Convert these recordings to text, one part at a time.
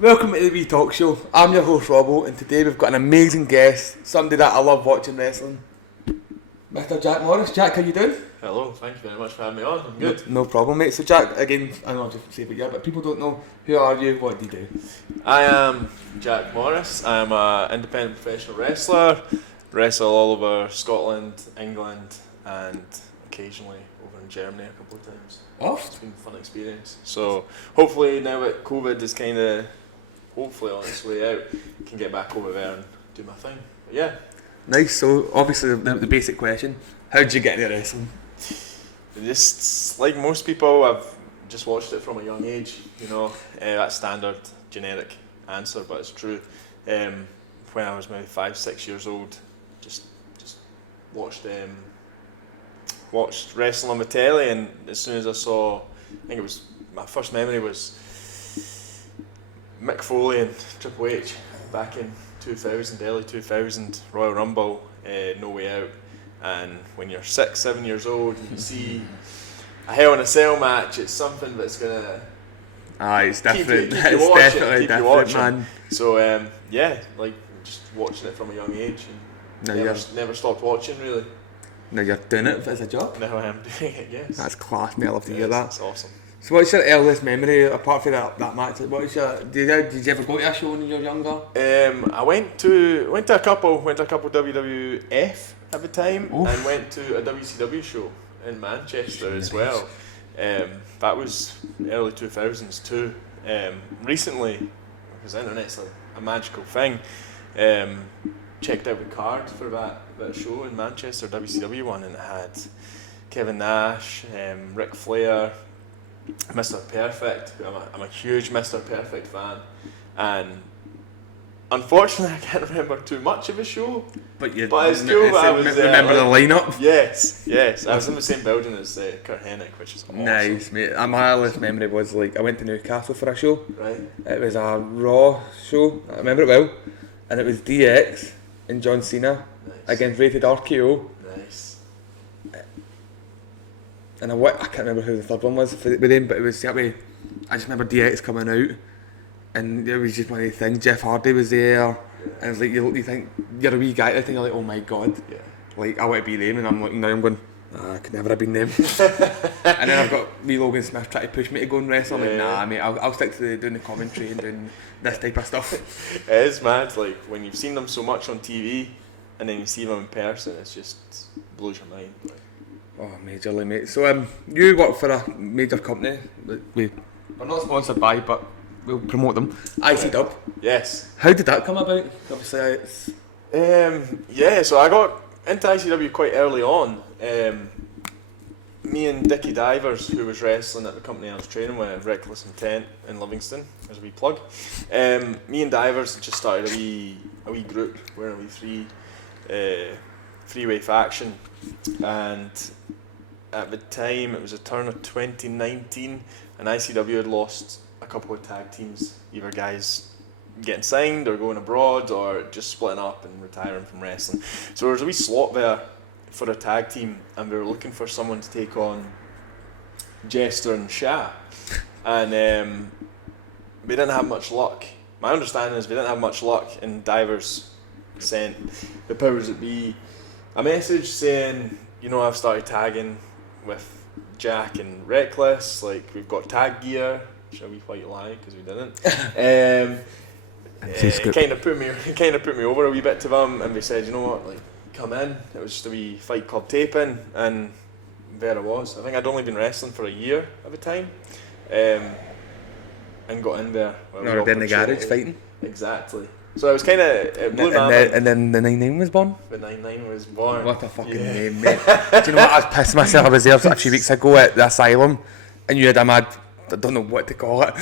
Welcome to the Wee Talk Show. I'm your host Robbo, and today we've got an amazing guest, somebody that I love watching wrestling, Mr. Jack Morris. Jack, how you doing? Hello, thank you very much for having me on. I'm good. No problem, mate. So Jack, again, I know I'll just say it yeah, but people don't know, who are you, what do you do? I am Jack Morris. I'm an independent professional wrestler. Wrestle all over Scotland, England, and occasionally over in Germany a couple of times. It's been a fun experience. So hopefully now that COVID is kind of hopefully on its way out, can get back over there and do my thing. But yeah. Nice. So obviously the basic question: how did you get into wrestling? Just like most people, I've just watched it from a young age. You know, that standard generic answer, but it's true. When I was maybe 5-6 years old, just watched wrestling on the telly, and as soon as I saw, I think it was my first memory was Mick Foley and Triple H back in 2000, early 2000, Royal Rumble, No Way Out. And when you're 6-7 years old and you see a Hell in a Cell match, it's something that's gonna It's different. keep you watching, definitely keep you different, watching. man. So yeah, like just watching it from a young age, and never stopped watching really. Now you're doing it as a job. Now I am doing it. Yes. That's class, mate. I love to hear that. It's awesome. So what's your earliest memory apart from that match? What was your did you ever go to a show when you were younger? I went to a couple WWF at the time. Oof. And went to a WCW show in Manchester as well. That was early 2000s too. Recently, because the internet's a magical thing, checked out the card for that show in Manchester, WCW one, and it had Kevin Nash, Ric Flair, Mr. Perfect. I'm a huge Mr. Perfect fan, and unfortunately I can't remember too much of the show. But it's cool that I was remember the lineup. Yes. I was in the same building as Kurt Hennig, which is awesome. Nice, mate. My earliest memory was I went to Newcastle for a show. Right. It was a Raw show. I remember it well, and it was DX and John Cena against Rated RKO. Nice. And I can't remember who the third one was with them, but it was that way. I just remember DX coming out, and it was just one of the things. Jeff Hardy was there, and it's like you think you're a wee guy, and you're like, oh my god, like I want to be them, and I'm looking now, I'm going, I could never have been them. And then I've got wee Logan Smith trying to push me to go and wrestle. I'm like, nah, mate, I'll stick to doing the commentary and doing this type of stuff. It is mad, like when you've seen them so much on TV, and then you see them in person, it's just blows your mind. Like. Oh, majorly, mate. So you work for a major company. We're not sponsored by, but we'll promote them. ICW. Yes. How did that come about? Obviously, it's... So I got into ICW quite early on. Me and Dickie Divers, who was wrestling at the company I was training with, Reckless Intent in Livingston, as a wee plug. Me and Divers just started a wee group. We're a wee three-way faction, and at the time it was a turn of 2019, and ICW had lost a couple of tag teams, either guys getting signed or going abroad or just splitting up and retiring from wrestling. So there was a wee slot there for a tag team, and we were looking for someone to take on Jester and Sha, and we didn't have much luck. My understanding is we didn't have much luck, and Divers sent the powers that be a message saying, I've started tagging with Jack and Reckless, like we've got tag gear, which a wee white lie because we didn't. It kind of put me over a wee bit to them, and they said, you know what, like come in. It was just a wee Fight Club taping, and there I was. I think I'd only been wrestling for a year at the time, and got in there. No, in the garage fighting. Exactly. So it was kind of it blew my mind. And then the 99 was born. The 99 was born. What a fucking name, mate. Do you know what? I was pissing myself. I was there a few weeks ago at the asylum, and you had a mad, I don't know what to call it,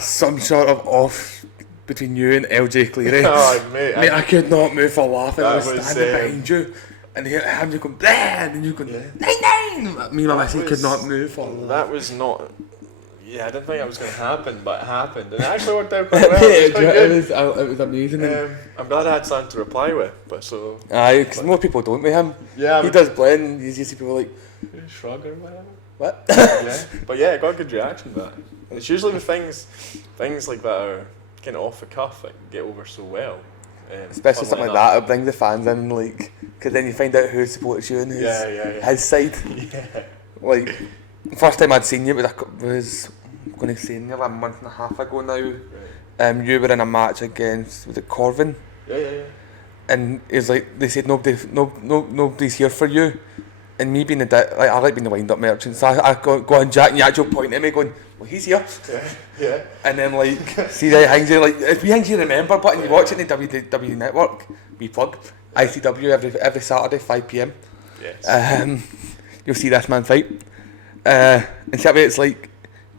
some sort of off between you and LJ Cleary. Oh, mate, I could not move for laughing. I was standing behind you, and him just going, and then you going, 99. Me and my missus could not move for laughing. That was not. Yeah, I didn't think that was going to happen, but it happened, and it actually worked out quite well. It was amazing. I'm glad I had something to reply with, but so. Aye, because more people don't with him. Yeah, he does blend. You see people like shrug or whatever. What? Yeah, but yeah, I got a good reaction to that. And it's usually the things like that are kind of off the cuff, it can get over so well. Especially something like that, it brings the fans in, like, because then you find out who supports you and who's his side. Yeah. Like, first time I'd seen you was going to say nearly a month and a half ago now. Right. You were in a match against, was it Corvin? Yeah. And it's like, they said nobody's here for you. And me being I like being the wind-up merchant, so I go on Jack and you actually point at me going, well, he's here. Yeah. And then, like, see the things you, like, if we things you remember, but you watch it in the WW Network, we plug, ICW every Saturday, 5 PM. Yes. You'll see this man fight. And see, it's like,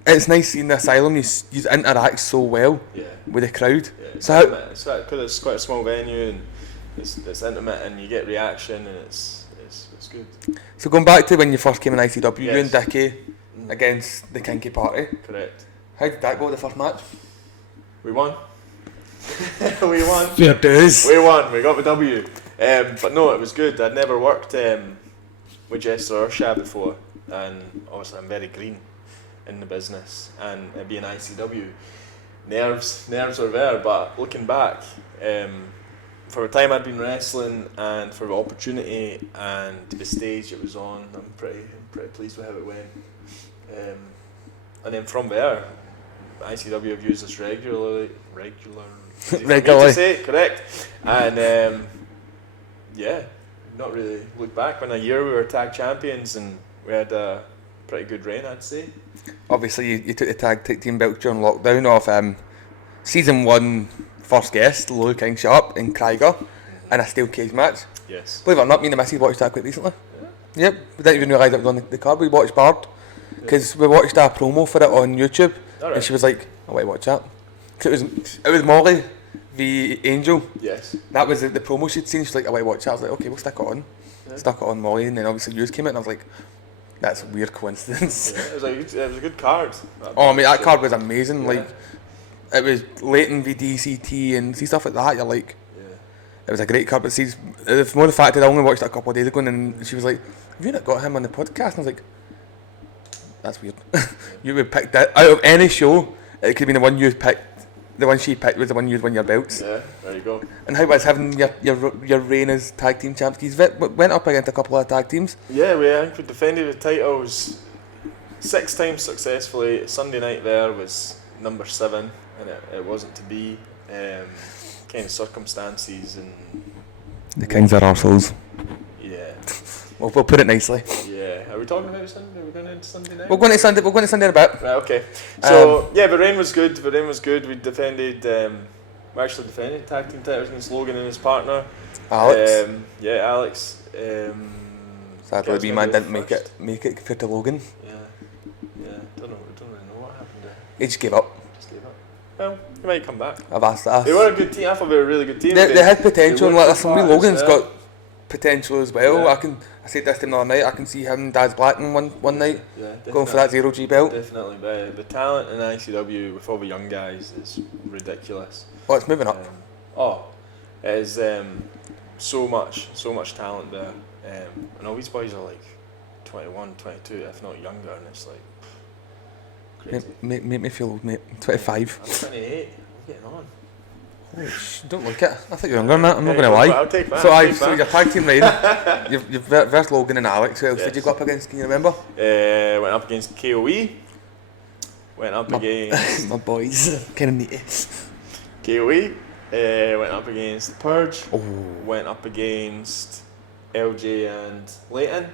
it's nice seeing the Asylum, you interact so well with the crowd. Yeah, so because it's quite a small venue and it's intimate and you get reaction and it's good. So going back to when you first came in ICW, you and Yes. Dickie against the Kinky Party. Correct. How did that go, the first match? We won. We won. Fair dues. We won. We got the W. But no, it was good. I'd never worked with Jester or Sha before, and obviously I'm very green in the business, and it being ICW, nerves were there. But looking back, for the time I'd been wrestling and for the opportunity and the stage it was on, I'm pretty pleased with how it went. And then from there, ICW have used us regularly. Easy for me to say, correct. And not really looked back. When a year we were tag champions and we had a pretty good reign, I'd say. Obviously, you took the tag team belt during lockdown off season 1 first guest, Lou King Sharp in Krieger, in a steel cage match. Yes. Believe it or not, me and the missus watched that quite recently. Yep, we didn't even realise it was on the card. We watched Bard, because we watched a promo for it on YouTube, and she was like, I want to watch that. Cause it was Molly, the Angel. Yes. That was the promo she'd seen. She's like, I want to watch that. I was like, okay, we'll stick it on. Yeah. Stuck it on Molly, and then obviously yours came out, and I was like, that's a weird coincidence. Yeah, it was a good card. Oh, I mean, that card was amazing. Yeah. Like, it was Leighton v DCT and see stuff like that. You're like, it was a great card. But see, it's more the fact that I only watched it a couple of days ago, and she was like, have you not got him on the podcast? And I was like, that's weird. You would pick that out of any show. It could have been the one you picked. The one she picked was the one you'd win your belts. Yeah, there you go. And how was having your reign as tag team champs? You went up against a couple of tag teams. Yeah, I think we defended the titles 6 times successfully. Sunday night there was number 7, and it wasn't to be. Kind of circumstances and the Kings are arseholes. Yeah. Well, we'll put it nicely. Yeah. Are we talking about Sunday? Are we going into Sunday night? We're going to Sunday in a bit. Right, okay. So the reign was good. We defended. We actually defended tag team titles against Logan and his partner. Alex. Alex. Sadly, we man didn't make it for to Logan. Yeah. Don't really know what happened there. He just gave up. Well, he might come back. I've asked that. They were a good team. I thought they were a really good team. They had potential, and like somebody Logan's got potential as well. Yeah. I said this to him the other night. I can see him and Daz Blackman one night Yeah, going for that 0G belt. Definitely, the talent in ICW with all the young guys is ridiculous. Oh, it's moving up. It is so much talent there, and all these boys are like 21, 22, if not younger, and it's like crazy. Make me feel old, mate. 25. I'm 28. I'm getting on. Don't look it. I thought you were younger than that. I'm not going to lie. I'll take that. So your tag team reign. You've versed Logan and Alex. Who else did you go up against? Can you remember? Went up against KOE. Went up against my boys. Kind of neat. KOE. Went up against the Purge. Oh. Went up against LJ and Leighton.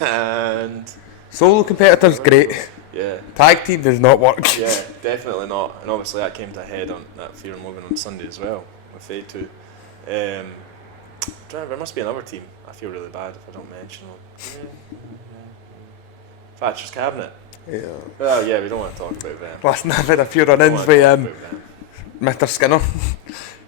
And Solo competitors, great. Yeah. Tag team does not work. Yeah, definitely not. And obviously that came to a head on that Fear and Logan on Sunday as well, with they two. There must be another team. I feel really bad if I don't mention them. Thatcher's Cabinet. Yeah. Well, yeah, we don't want to talk about them. Listen, I've had a few run-ins with Mr. Skinner.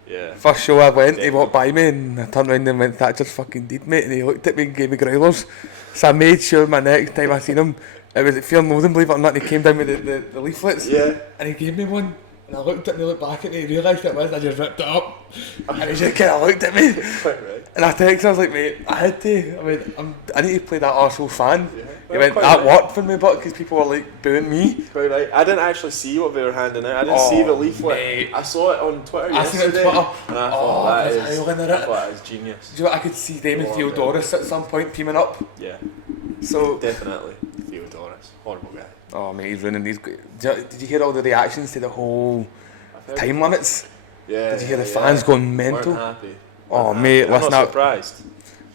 Yeah. First show I went, he walked by me and I turned around and went, Thatcher's fucking dead, mate. And he looked at me and gave me growlers. So I made sure my next time I seen him, it was at Fear and Loathing, believe it or not, and he came down with the leaflets. Yeah. And he gave me one. And I looked at him, he looked back at me, he realised it was, and I just ripped it up. And he just kind of looked at me. Right. And I texted, I was like, mate, I need to play that arsehole fan. Yeah. He went, quite that right. worked for me, but because people were like booing me. Quite right. I didn't actually see what they were handing out. I didn't see the leaflet. Mate. I saw it on Twitter I seen it on yesterday. Twitter. And I thought there's that howling in I it. thought that is genius. Do you know what? I could see Damon Oh, Theodoris at some point teaming up. Yeah, So definitely. Theodoris. Horrible guy. oh mate, he's ruining these. Did you hear all the reactions to the whole I've heard- time limits? Yeah. Did you hear the yeah. fans going mental? Weren't happy. Oh Weren't mate, happy. I'm listen not up. surprised.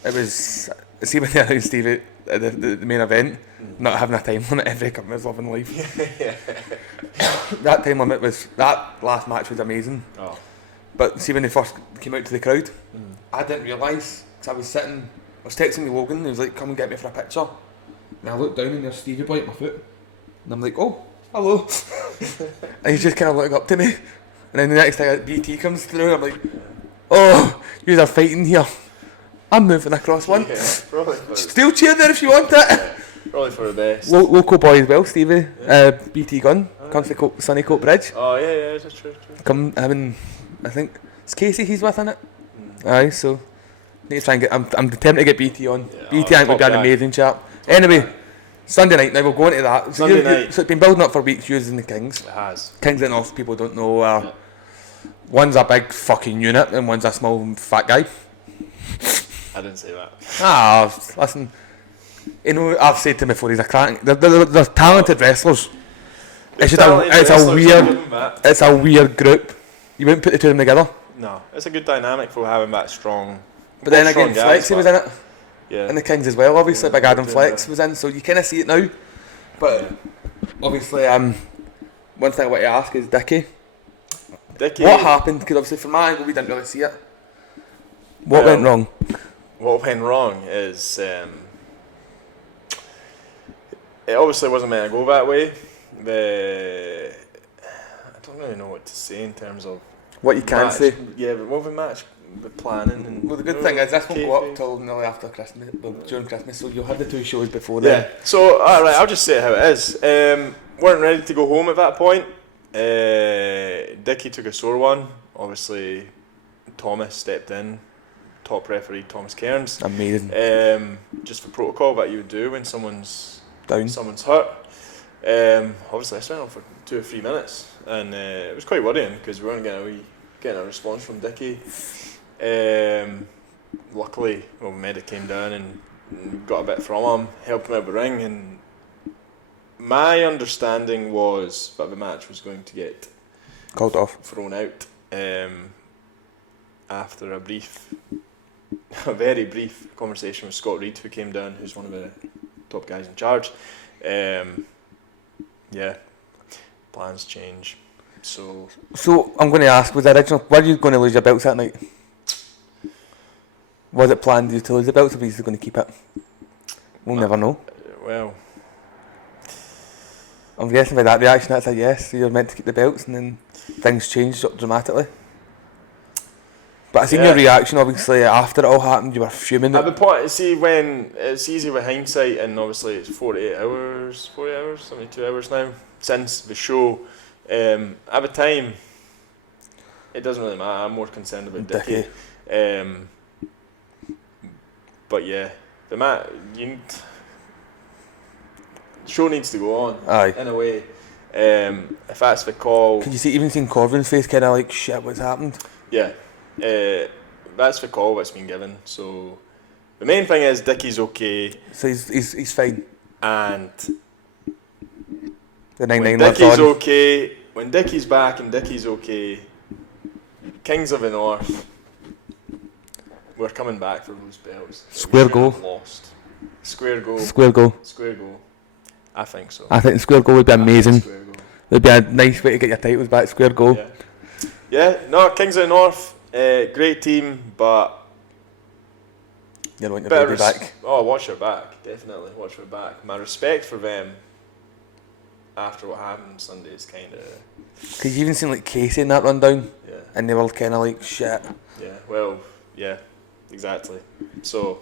It was. See when they announced Stevie at the main event, not having a time limit. Every company's loving life. Yeah. That time limit was that last match was amazing. Oh. But see when they first came out to the crowd, I didn't realise because I was texting me Logan. He was like, "Come and get me for a picture." And I looked down and there's Stevie Boy at my foot, and I'm like, "Oh, hello." And he's just kind of looking up to me. And then the next time BT comes through, I'm like, "Oh, you are fighting here. I'm moving across one. Yeah, probably for, Steel chair there if you want it." probably for the best. Local boy as well, Stevie. BT Gun comes to Sunnycoat Bridge. Oh yeah, that's true. Come having, I think it's Casey he's with in it. Aye, so need to try and get. I'm determined to get BT on. Yeah, BT, I think we've top got an guy. amazing chap. Anyway, Sunday night. Now we'll go into that. So Sunday night. So it's been building up for weeks. Using the Kings. It has. Kings and off. People don't know. Yeah. One's a big fucking unit and one's a small fat guy. I didn't say that. Listen. You know, I've said to him before. He's a crack. They're talented wrestlers. It's just Talented it's a wrestlers, I'll weird. give him that. It's a weird group. You wouldn't put the two of them together. No, it's a good dynamic for having that strong. But then both again, strong guys, Flexi was but- in it. Yeah. And the Kings as well, obviously. Yeah, Big Adam yeah. Flex was in, so you kind of see it now. But obviously, one thing I want to ask is Dickie. Dickie, What happened? Because obviously, from my angle, we didn't really see it. What Well, went wrong? What went wrong is it obviously wasn't meant to go that way. I don't really know what to say in terms of What you can match. say. Yeah, but what the match, the planning and. Well, the good thing is this won't go up kayfabe. till nearly after Christmas, well, during Christmas, so you'll have the two shows before Yeah. then. So alright, I'll just say it how it is. Weren't ready to go home at that point. Dickie took a sore one. Obviously, Thomas stepped in. Top referee Thomas Cairns. Amazing. Just for protocol that you would do when someone's Down. hurt. Obviously, I spent on for 2 or 3 minutes, and it was quite worrying because we weren't getting a response from Dickie. Luckily, Medic came down and got a bit from him, helped him out the ring, and my understanding was that the match was going to get Called off. thrown out after a very brief conversation with Scott Reed, who came down, who's one of the top guys in charge. Yeah, plans change. So I'm going to ask, was the original, were you going to lose your belts that night? Was it planned you to lose the belts, or were you going to keep it? We'll never know. well, I'm guessing by that reaction that's a yes, so you're meant to keep the belts and then things changed dramatically. But I seen Yeah. your reaction obviously after it all happened, you were fuming. at the point, see, when it's easy with hindsight, and obviously it's 40 hours, 72 hours now since the show. At the time, it doesn't really matter. I'm more concerned about Dickie. But yeah, the show needs to go on. Aye. In a way. If that's the call, Could you see even seen Corvin's face kinda like shit what's happened? yeah, that's the call that's been given. So the main thing is Dickie's okay, So he's fine. and The when 9-9 lives Dickie's on. okay, when Dickie's back and Dickie's okay, Kings of the North, we're coming back for those belts. that we Square should goal. have lost. Square goal. Square goal. Square goal. I think so. I think square goal would be I think amazing. Square goal. It would be a nice way to get your titles back, square goal. Yeah. Yeah, no, Kings of the North, great team, but You don't want your better baby back. Oh, watch your back, definitely watch your back. My respect for them after what happened Sunday is kind of, Cause you even seen like Casey in that rundown, yeah, and they were kind of like shit. yeah. Well, yeah, exactly. So,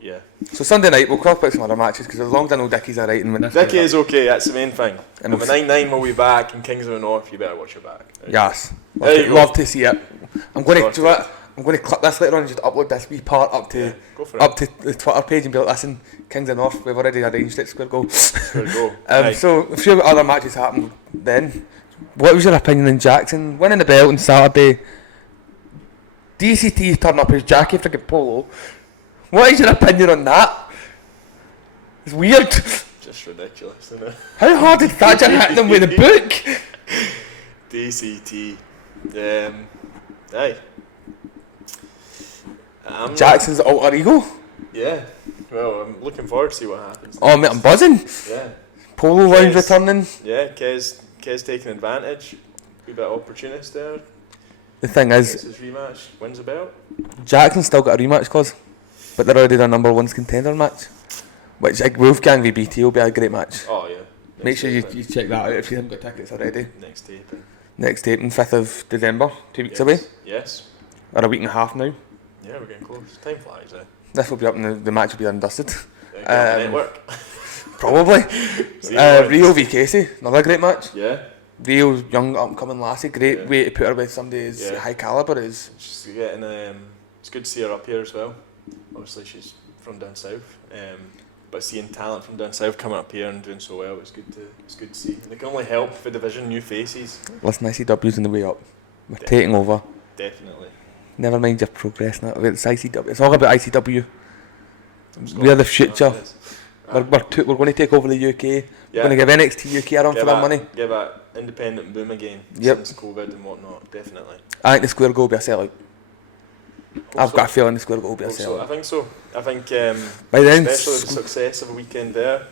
yeah, So Sunday night we'll talk about some other matches because as long as I know Dickie's alright and when this Dickie goes is okay. That's the main thing. And And the we'll 9-9 will be back, and Kings of the North, you better watch your back. up, yes, There you go. love to see it. I'm going Sorted. to. I'm going to clip this later on and just upload this wee part up to Go for it. up to the Twitter page and be like, listen, Kings of North, we've already arranged it, square goal. Square goal. So a few other matches happened then. What was your opinion on Jackson winning the belt on Saturday? DCT turn up as Jackie friggin' Polo. What is your opinion on that? It's weird. Just ridiculous, isn't it? How hard did Thatcher hit them with a book? DCT. Aye. Jackson's alter ego? Yeah. Well, I'm looking forward to see what happens. Oh mate, I'm buzzing. Yeah. Polo Lounge returning. Yeah, Kez taking advantage. Wee bit of opportunist there. The thing is, Gets his rematch, wins the belt. Jackson's still got a rematch clause, but they're already their number 1 contender match, which like Wolfgang v BT will be a great match. Oh yeah. Make sure you check that out if you haven't got tickets already. Next taping. Next taping, 5th of December, 2 weeks away, Yes. or a week and a half now. Yeah, we're getting close. Time flies, eh? This will be up and the match will be undusted. Yeah, get on the network. Probably. See what Rio v Casey, another great match. Yeah. Rio's young up-and-coming lassie, great way to put her with somebody as high calibre as... She's getting, it's good to see her up here as well. Obviously she's from down south, but seeing talent from down south coming up here and doing so well, it's good to see. And it can only help the division, new faces. Listen, ICW's on the way up. We're taking over. Definitely. Never mind your progress now. It's ICW. It's all about ICW. We're the future. We're going to take over the UK. Yeah. We're going to give NXT UK a run for their money. Give that independent boom again since COVID and whatnot, definitely. I think the Square Goal will be a sellout. I've got a feeling the Square Goal will be a sellout. I think so. I think by then, especially the success of a weekend there,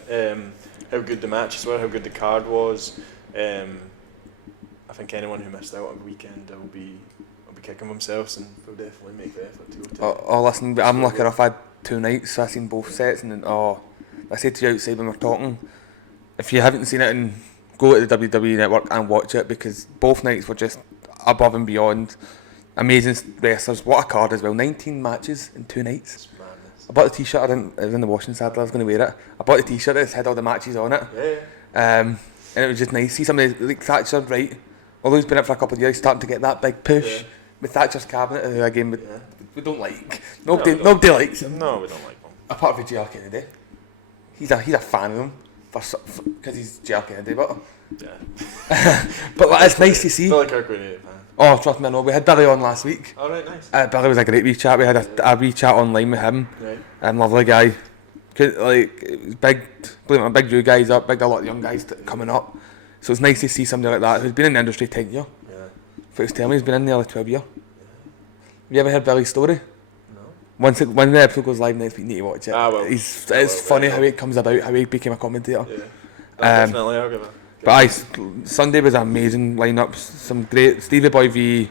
how good the matches were, how good the card was. I think anyone who missed out on the weekend will be kicking themselves and will definitely make the effort to go to. Oh, listen, I'm lucky enough I had 2 nights, so I seen both sets, and then, I said to you outside when we were talking, if you haven't seen it, and go to the WWE Network and watch it, because both nights were just above and beyond. Amazing wrestlers, what a card as well. 19 matches in 2 nights. It's madness. I bought the t-shirt, it was in the washing sadly, I was going to wear it. I bought the t-shirt, it had all the matches on it. Yeah. And it was just nice. See somebody like Thatcher, right? Although he's been out for a couple of years, starting to get that big push. Yeah. With Thatcher's Cabinet, again, we don't like. Nobody Nobody likes him. No, we don't like them. Apart from JR Kennedy. He's a fan of him, because he's JR Kennedy, but... Yeah. But like, it's nice to see. Billy Kirkwood, fan. Oh, trust me, I know. We had Billy on last week. Alright, nice. Billy was a great wee chat. We had a wee chat online with him. Right. Lovely guy. Like, it was big, believe it, big you guys up, big a lot of young guys coming up. So it's nice to see somebody like that who's been in the industry 10 years. Yeah. But he's telling me he's been in there like 12 years. Have you ever heard Billy's story? No. When the episode goes live next week, you need to watch it. Well, it's funny how it comes about, how he became a commentator. Yeah. Definitely, I'll give it. But Sunday was an amazing lineup. Some great Stevie Boy v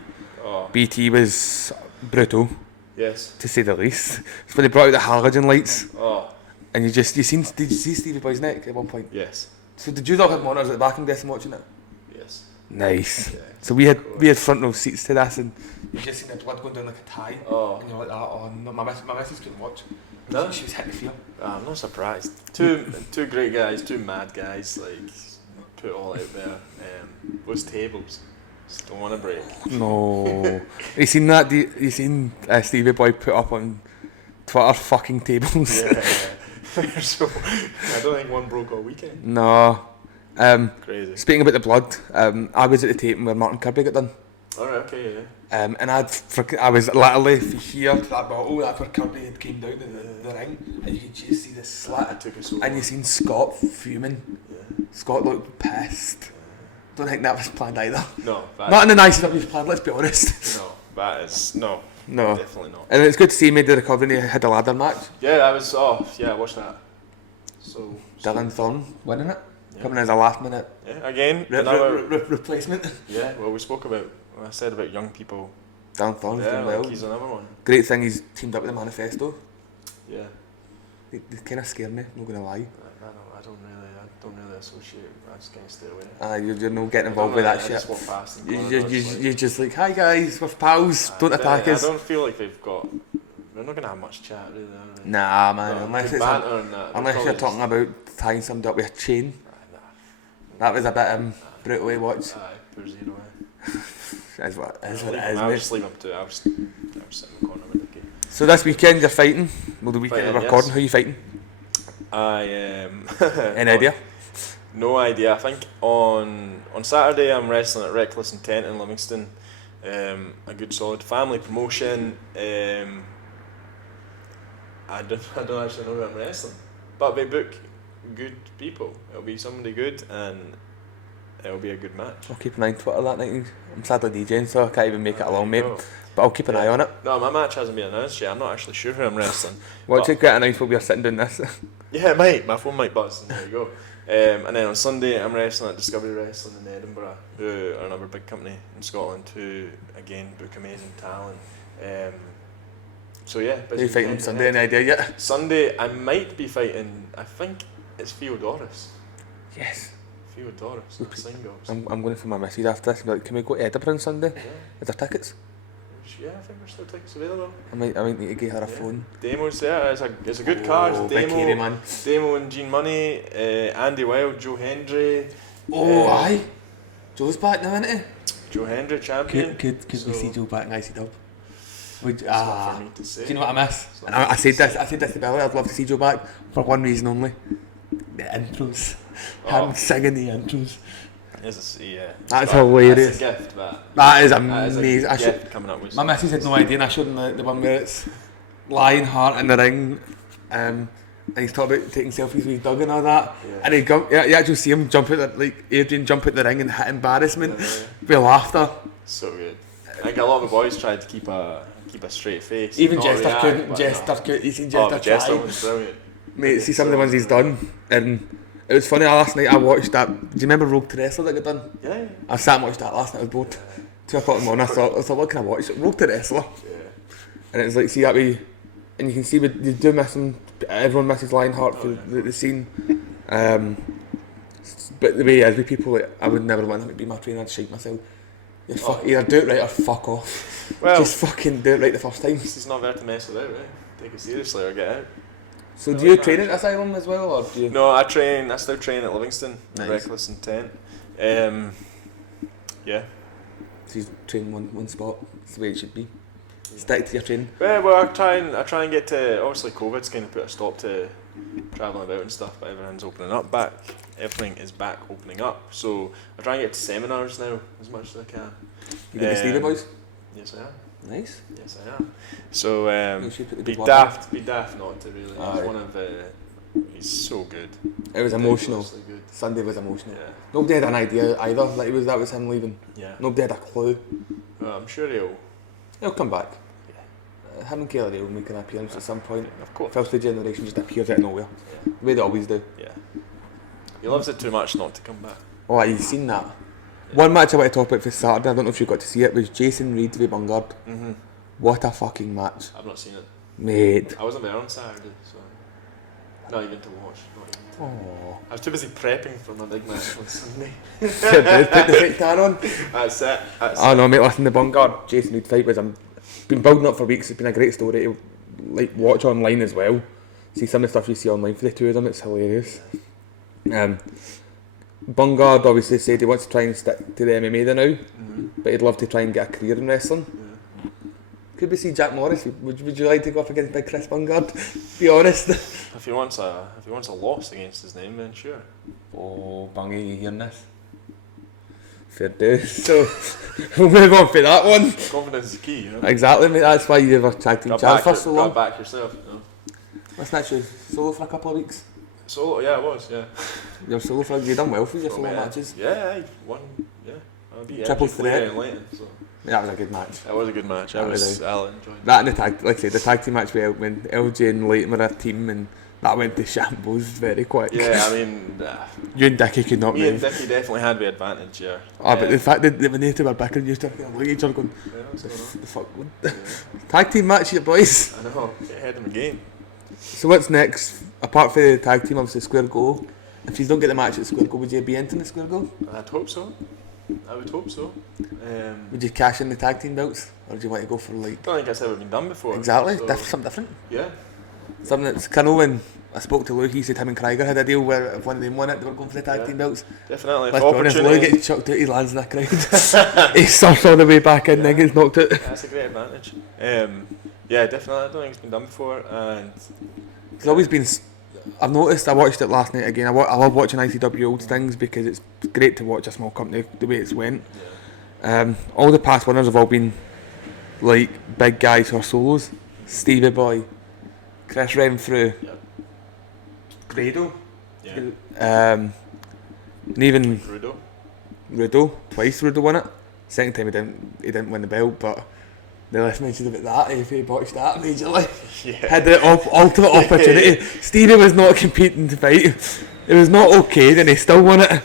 BT was brutal. Yes. To say the least. It's when they brought out the halogen lights. Oh. And did you see Stevie Boy's neck at one point? Yes. So did you not have monitors at the back and guessing watching it? Yes. Nice. Yeah. So we had front row seats to this, and you just seen the blood going down like a tie. Oh. And you're like, oh no, my missus couldn't watch. No. She was hitting the fear. I'm not surprised. Two great guys, 2 mad guys, like put it all out there. Those tables, just don't want to break. No. You seen that? You seen Stevie Boy put up on Twitter fucking tables? Yeah. So I don't think one broke all weekend. No. Crazy. Speaking about the blood, I was at the taping where Martin Kirby got done. Alright, okay, yeah. And I was literally from here to that bottle, that's where Kirby had came down to the ring, and you could just see the slit, and you seen Scott fuming. Yeah. Scott looked pissed. Don't think that was planned either. No. Not in the nicest way it was planned, let's be honest. No, that is, no. No. Definitely not. And it's good to see he made the recovery and he had a ladder match. Yeah, I watched that. So Dylan Thorne winning it, yeah. coming as a last minute again, another replacement. Yeah, well we spoke about, I said about young people. Dylan Thorne's doing well. He's another one. Great thing he's teamed up with the Manifesto. Yeah. They kind of scare me, not going to lie. I don't really associate. I just kind of stay away. You're not getting involved with that shit. Just walk past You're just like, hi guys, we're pals, don't attack us. I don't feel like they're not going to have much chat really, are they? Nah man, unless you're just talking about tying somebody up with a chain. That was a bit brutal to watch. Aye, poor Zero. That's what it is, I'll mate. just leave him to it. I'll just sit in the corner with Dickie. So this weekend you're fighting. Well, the weekend Fighting, we're recording. yes. Who are you fighting? I am. Any idea? No idea. I think on Saturday I'm wrestling at Reckless Intent in Livingston. A good solid family promotion. I don't actually know who I'm wrestling, but they book good people. It'll be somebody good and it'll be a good match. I'll keep an eye on Twitter that night. I'm sadly DJing, so I can't even make it along, mate. No. But I'll keep an eye on it. No, my match hasn't been announced yet. I'm not actually sure who I'm wrestling. Well, it's quite announced while we are sitting doing this. Yeah, it might. My phone might buzz, and there you go. And then on Sunday, I'm wrestling at Discovery Wrestling in Edinburgh, who are another big company in Scotland, who, again, book amazing talent. So, yeah. Who are you fighting on Sunday? Any idea yet? Sunday, I might be fighting, I think it's Theodoros. Yes. Theodoros, not singles. I'm going for my missus after this. Like, can we go to Edinburgh on Sunday? Yeah. Is there tickets? Yeah, I think there's still tickets available. I might need to give her a phone. Demo's there. It's a good card. Big hairy Demo, man. Demo and Gene Money, Andy Wild, Joe Hendry. Aye. Joe's back now, isn't he? Joe Hendry champion. Could we see Joe back in ICW? It's not for me to say. Do you know what I miss? And I said this to Billy. I'd love to see Joe back for one reason only: the intros. Him singing the intros. Yeah. That's hilarious. That's a gift, That is That amazing. is a gift coming up with. My missus had no idea, and I showed him the one where it's Lionheart in the ring, and he's talking about taking selfies with Doug and all that. Yeah. And you actually see him jump out, Adrian jump out the ring and hit embarrassment with laughter. So good. I think a lot of the boys tried to keep a straight face. Even not Jester react, couldn't. but Jester no. could. You seen Oh, Jester the Jester try? was brilliant. Mate, see some of the ones he's done, and it was funny. Last night I watched that. Do you remember Rogue to Wrestler that got done? Yeah. I sat and watched that last night. I was bored. 2 o'clock in the morning. I thought, what can I watch? Rogue to Wrestler. Yeah. And it was like, see that way, and you can see you do miss him. Everyone misses Lionheart for the scene. But the way it is with people, like, I would never want him to be my trainer. I'd shake myself. Either do it right or fuck off. Well, just fucking do it right the first time. He's not there to mess with it, right? Take it seriously or get out. So do you train at Asylum as well, or do you? No, I still train at Livingston, Nice. Reckless Intent. Yeah. So you train one spot. That's the way it should be. Stick to your training. Well, I try and get to. Obviously, COVID's kind of put a stop to travelling about and stuff, but everything's opening up back. Everything is back opening up. So I try and get to seminars now as much as I can. You get the Steely Boys? Yes, I am. Nice. Yes, I am. So You should put the be good work daft not to really. Aye. He's one of he's so good. It was emotional. Ridiculously good. Sunday was emotional. Yeah. Nobody had an idea either. Like that was him leaving. Yeah. Nobody had a clue. Well, I'm sure he'll He'll come back. Him and Kelly will make an appearance at some point. Of course. First generation just appears out of nowhere. Yeah. The way they always do. Yeah. He loves it too much not to come back. Oh, you've seen that? One match I want to talk about for Saturday, I don't know if you got to see it, was Jason Reed v Bungard. Mm-hmm. What a fucking match. I've not seen it. Mate. I wasn't there on Saturday, so not even to watch. Not even to. Oh. I was too busy prepping for my big match on Sunday. Put the fake tan on. That's it. Oh no, mate, listen, the Bungard Jason Reed fight was been building up for weeks. It's been a great story to watch online as well. See some of the stuff you see online for the two of them, it's hilarious. Bungard obviously said he wants to try and stick to the MMA there now, but he'd love to try and get a career in wrestling. Yeah. Could we see Jack Morris? Would you like to go up against big Chris Bungard? Be honest. If he wants a loss against his name, then sure. Oh, Bungy, you hearing this? Fair dues. So we'll move on for that one. Confidence is key, you know. Exactly, mate. That's why you have a tag team champ for so long. Got back yourself, you know. What's next? You solo for a couple of weeks. Solo, yeah, it was, yeah. You're solo for you done well for your So, solo matches. Yeah, I won. Yeah, I beat Triple Edgy Flair threat. in Leighton, so Yeah, that was a good match. that was a good match. I enjoyed it. That and the tag, like I said, the tag team match when LJ and Leighton were a team and that went to shambles very quick. Yeah, I mean, You and Dickie could not me and move. Dickie definitely had the advantage, yeah. But the fact that when they two were back and you started looking at each other going, Yeah, what's the going on? fuck, what? Yeah. Tag team match, you boys. I know, get ahead in the game. So what's next? Apart from the tag team, obviously Square Go. If you don't get the match at Square Go, would you be entering the Square Go? I'd hope so. I would hope so. Would you cash in the tag team belts? Or do you want to go for like... Don't think that's ever been done before. Exactly, so, something different. Yeah. Something that's... I know when I spoke to Luke, he said him and Krieger had a deal where if one of them won it, they were going for the tag team belts. Definitely. Let's be honest, Luke gets chucked out, he lands in the crowd. He surfs all the way back in and gets knocked out. That's a great advantage. Yeah, definitely. I don't think it's been done before. And It's always been. I've noticed. I watched it last night again. I love watching ICW old things because it's great to watch a small company the way it's went. yeah. All the past winners have all been like big guys who are solos. Stevie Boy, Chris Renfrew, Yeah. Grado, Yeah. and even Rudo. Twice Rudo won it. Second time he didn't win the belt, but the less mentioned about that, if he botched that majorly. Yeah. Had the ultimate opportunity. Stevie was not competing to fight. It was not okay, and he still won it.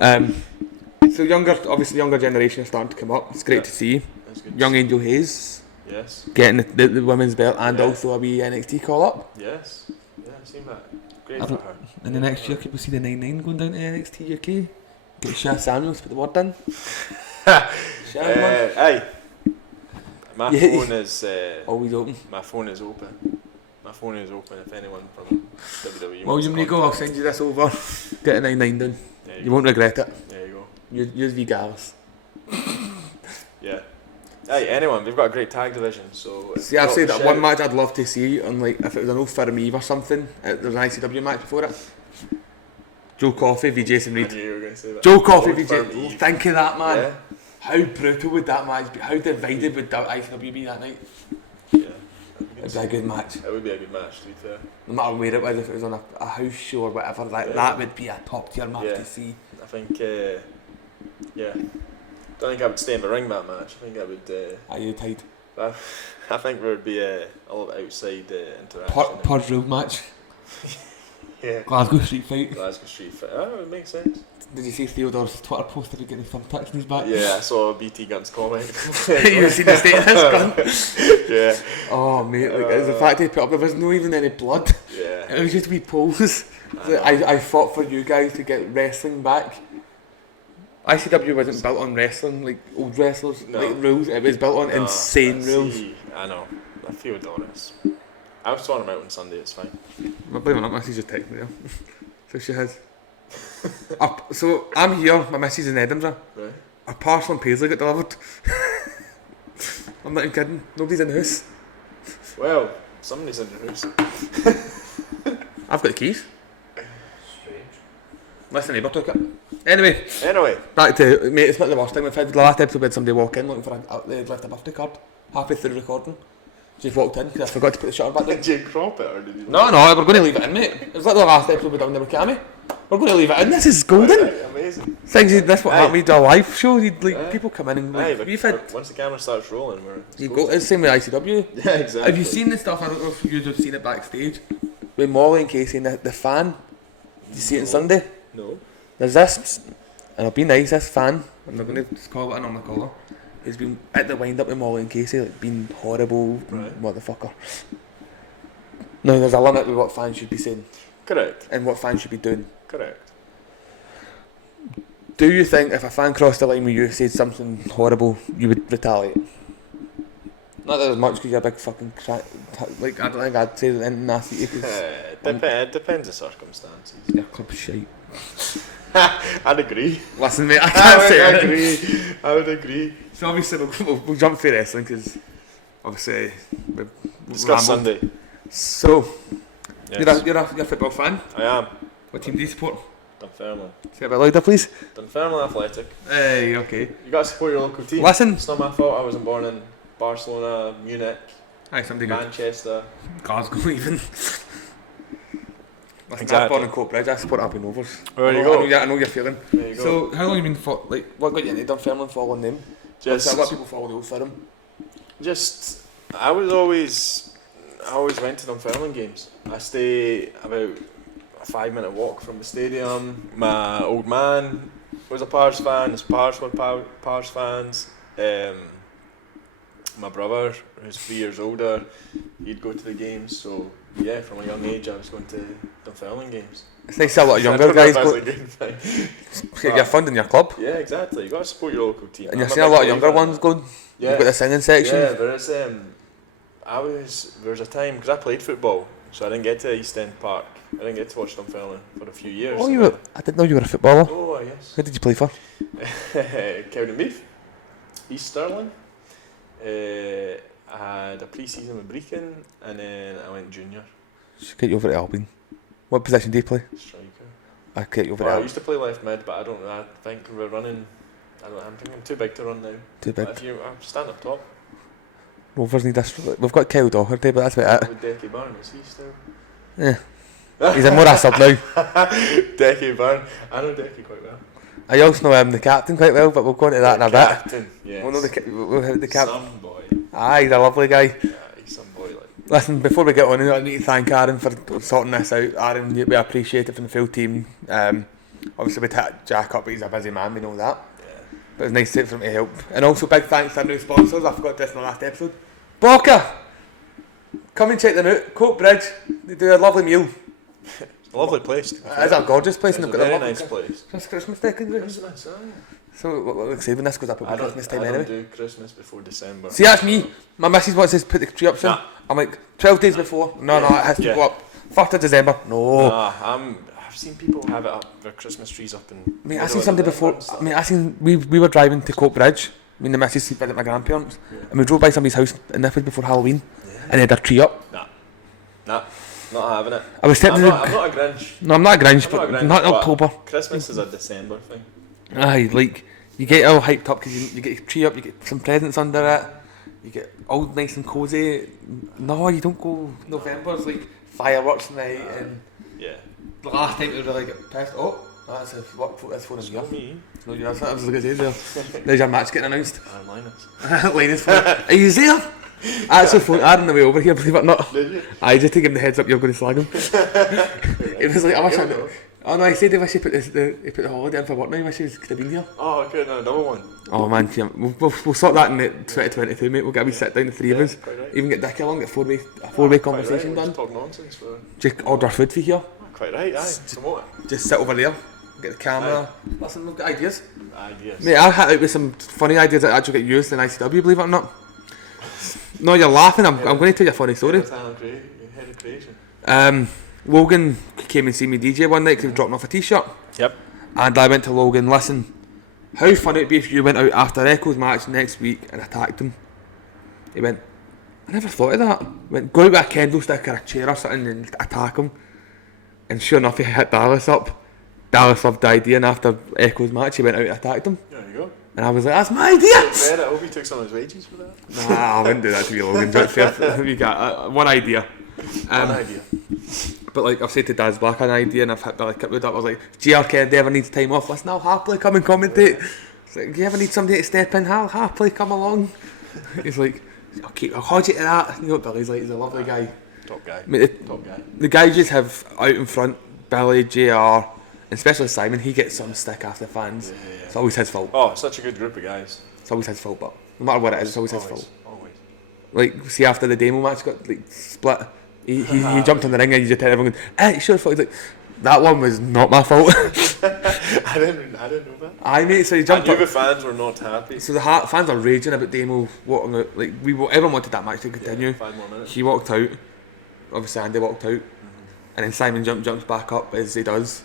Yeah. So younger generation is starting to come up. It's great to see. That's good. Young Angel Hayes Yes. getting the women's belt and Yeah. also a wee NXT call up. Yes. Yeah, I've seen that. Great I've- for her. And the next year, could we see the 9-9 going down to NXT UK? Get Shah Samuels to put the word in. Hey. My Yeah. phone is. Always open. My phone is open. My phone is open. If anyone from WWE. Well, wants you to may go. I'll send you this over. Get a 9-9 done. There You you won't regret it. go. There you go. Use Vigalis. Yeah. Hey, anyone, they've got a great tag division, so... See, I've said that one match I'd love to see, on like if it was an old Firm Eve or something. There was an ICW match before it. Joe Coffey v Jason I Reed. knew you were going to say that. Joe Coffey v Old Firm Jason. Eve. Think of that, man. Yeah. How brutal would that match be? How divided would that ICW be that night? Yeah. It'd be a good match. It would be a good match, to be fair. No matter where it was, if it was on a house show or whatever, that would be a top tier match Yeah. to see. I think, yeah. Don't think I would stay in the ring that match. I think I would... Are you tied? I think there would be a little bit outside interaction. Purge room match. Yeah. Glasgow Street Fight. Glasgow Street Fight. Oh, it makes sense. Did you see Theodore's Twitter post of getting thumbtacks in his back? Yeah, I saw BT Guns comment. You seen the state of this gun? Yeah. Oh mate, like, it's the fact he put up, there was no even any blood. Yeah. It was just wee poles. I fought for you guys to get wrestling back. ICW wasn't built on wrestling like old wrestlers, No. like rules. It was built on insane rules. I know. I feel Doris. I was sorting him out on Sunday, it's fine. I blame it on Missy's just texted me there. So she has. So I'm here, my missus in Edinburgh. Right. Our parcel and Paisley got delivered. I'm not even kidding. Nobody's in the house. Well, somebody's in the house. I've got the keys. Unless the neighbour took it. Anyway, back to mate. It's not the worst thing we've had. The last episode we had somebody walk in looking for they'd left a birthday card. Halfway through recording, just walked in because I forgot to put the shutter back down. Did you crop it or did you? No, we're going to leave it in, mate. It was like the last episode we done with Cammy. We're going to leave it in. This is golden. Right, amazing. Things that's what happened with a live show. You'd like people come in and like But we've had. once the camera starts rolling, You go. It's the same with ICW. Yeah, exactly. Have you seen the stuff? I don't know if you've seen it backstage with Molly and Casey and the fan. Did you see it on Sunday? No. There's this, and I'll be nice. This fan, I'm not going to just call it a normal caller. He's been at the wind up with Molly and Casey, like being horrible, Right. motherfucker. Now there's a limit with what fans should be saying Correct. and what fans should be doing. Correct. Do you think if a fan crossed the line with you, said something horrible, you would retaliate? Not that as much because you're a big fucking like I don't think I'd say anything nasty because It depends the circumstances. your club's shite. I'd agree. Listen, mate, I can't say I would anything. agree. I would agree. So obviously we'll jump for wrestling because obviously we'll Discuss rambled. Sunday. So Yes. you're a football fan. I am. What team do you support? Dunfermline. Say it a bit louder, please. Dunfermline Athletic. Hey, okay. You got to support your local team. Listen. It's not my fault. I wasn't born in Barcelona, Munich, Hi, somebody good. Manchester. Glasgow even. Listen, I was Exactly. born in Coatbridge. I support Albion Rovers. There you I go. know, I know you're feeling. There you go. So how long have you been like what got you into Dunfermline following them? Just, A lot of people follow the old firm. I always went to Dunfermline games. I stay about a 5-minute walk from the stadium. My old man was a Pars fan. His Pars were Pars fans. My brother, who's 3 years older, he'd go to the games. So yeah, from a young age, I was going to Dunfermline games. It's nice to see a lot of I younger don't know if guys that's go. a good thing. You're funding your club, Yeah, exactly. You got to support your local team. and you're I'm seeing a big lot of younger believer in ones that. going. Yeah. You've got the singing section. Yeah, there is. There was a time because I played football So I didn't get to East End Park. I didn't get to watch Dunfermline for a few years. Oh, I didn't know you were a footballer. Oh, yes. Who did you play for? Cowdenbeath, East Stirling. I had a pre-season with Brecon, and then I went junior. Should get you over to Albion. What position do you play? Striker. I get you over Well, to I Albion. used to play left mid, but I think we're running. I'm thinking I'm too big to run now. Too big. But if you stand up top. Rovers need this. We've got Kyle Doherty, but that's about it. With Decky Byrne, is he still? Yeah. He's a more a sub now. Decky Byrne. I know Decky quite well. I also know the captain quite well, but we'll go into that in a bit. Captain, yes. We'll know the captain. Some boy. Ah, he's a lovely guy. Yeah, he's some boy. Like. Listen, before we get on, I need to thank Aaron for sorting this out. Aaron, we appreciate it from the full team. Obviously we hit Jack up, but he's a busy man, we know that. Yeah. But it's nice for him to help. And also big thanks to our new sponsors. I forgot this in the last episode. Boca! Come and check them out. Coat Bridge. They do a lovely meal. It's a lovely place. It's a gorgeous place. It's And a they've got very a nice place. It's Christmas decorations. Christmas, aye. So, like I say, when this goes up, it'll be Christmas time I anyway. don't do Christmas before December. See, that's me. My missus wants us to put the tree up soon. Nah. I'm like, 12 days before. No, it has to Yeah. go up. 1st of December. No. Nah, I've seen people have it up, their Christmas trees up in. Mate, I seen somebody before. I seen we were driving to Coat Bridge. Me and the missus visited my grandparents, and we drove by somebody's house, and this was before Halloween, and they had their tree up. Nah, not having it. I was I'm tempted. not a Grinch. No, I'm not a Grinch, I'm but not a Grinch, not in but October. Christmas is a December thing. Aye, like you get all hyped up because you get your tree up, you get some presents under it, you get all nice and cosy. No, you don't go November. It's like fireworks night, and Yeah. the last time it was really get pissed. Oh, that's a that's phone in here. Not me. No, yours. That was a good day there. There's your match getting announced. Linus. Linus phone. Are you there? I actually phoned Aaron the way over here, believe it or not. Did you? I just to give him the heads up you're going to slag him. It was like, I wish I knew. Oh no, I said he wish he put the holiday in for work now, he wish he could have been here. Oh, I could have another one. Oh man, yeah, we'll sort that in 2022, mate. We'll get a wee sit down, the three of us. Quite right. Even get Dickie along, get a four-way conversation Right. done. Talk nonsense for. Just order food for here. Quite right, aye. Promote Just sit over there, get the camera. Listen, we've got ideas. it. Ideas. Mate, I hit out with some funny ideas that actually get used in ICW, believe it or not. No, you're laughing, I'm going to tell you a funny story. Head of creation. Logan came and see me DJ one night because he was dropping off a t-shirt. Yep. And I went to Logan, listen, how funny it'd be if you went out after Echo's match next week and attacked him. He went, I never thought of that. Went, go out with a kendo stick or a chair or something and attack him. And sure enough, he hit Dallas up. Dallas loved the idea, and after Echo's match, he went out and attacked him. There you go. And I was like, that's my idea! Man, I hope he took some of his wages for that. Nah, I wouldn't do that to you, Logan. That's fair. We got one idea. One idea. But like I've said to Daz Black an idea, and I've hit Billy Kipwood up. I was like, GR Kennedy ever needs time off? Listen, I'll happily come and commentate. It's like, you ever need somebody to step in? I'll happily come along. He's like, okay, I'll hold you to that. You know what Billy's like? He's a lovely guy. Top guy. Mate, Top guy. the guys you have out in front, Billy, JR, and especially Simon, he gets some stick after the fans. Yeah. It's always his fault. Oh, such a good group of guys. It's always his fault, but no matter what it is, it's always his fault. Always. Like, see, after the demo match got like split, he jumped in the ring and you just heard everyone going, it's your fault. He's like, that one was not my fault. I didn't know that. Aye, mate, so he I jumped knew up. the fans were not happy. So the fans are raging about Demo walking out. Like, everyone wanted that match to continue. Yeah, 5 more minutes. He walked out. Obviously, Andy walked out. And then Simon jumps back up as he does.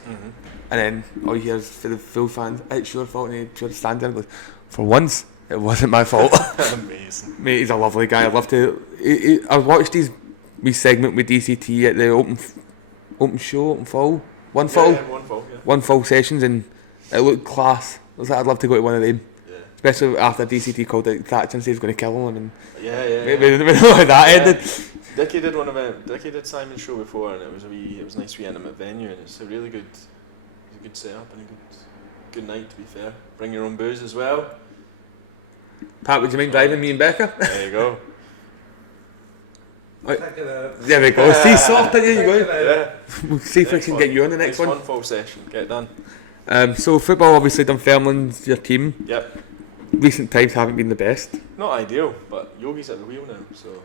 And then all you hear is for the full fans, it's your fault. And he just stands there and goes, for once, it wasn't my fault. Amazing. Mate, he's a lovely guy. I'd love to. I watched his wee segment with DCT at the open fall. One fall. Yeah, one fall, yeah. One fall sessions, and it looked class. I was like, I'd love to go to one of them. Yeah. Especially after DCT called out Thatcher and said he was going to kill him. And Yeah. we know how that ended. Dickie did one of it. Dickie did Simon's show before, and it was a nice wee intimate venue, and it's a really good, setup and a good night. To be fair, bring your own booze as well. Pat, would you mind driving me and Becca? There you go. There we go. See, soft, there you go. Yeah. We'll see if we can get you on the next one. One full session. Get it done. So football, obviously, Dunfermline's your team. Yep. Recent times haven't been the best. Not ideal, but Yogi's at the wheel now, so.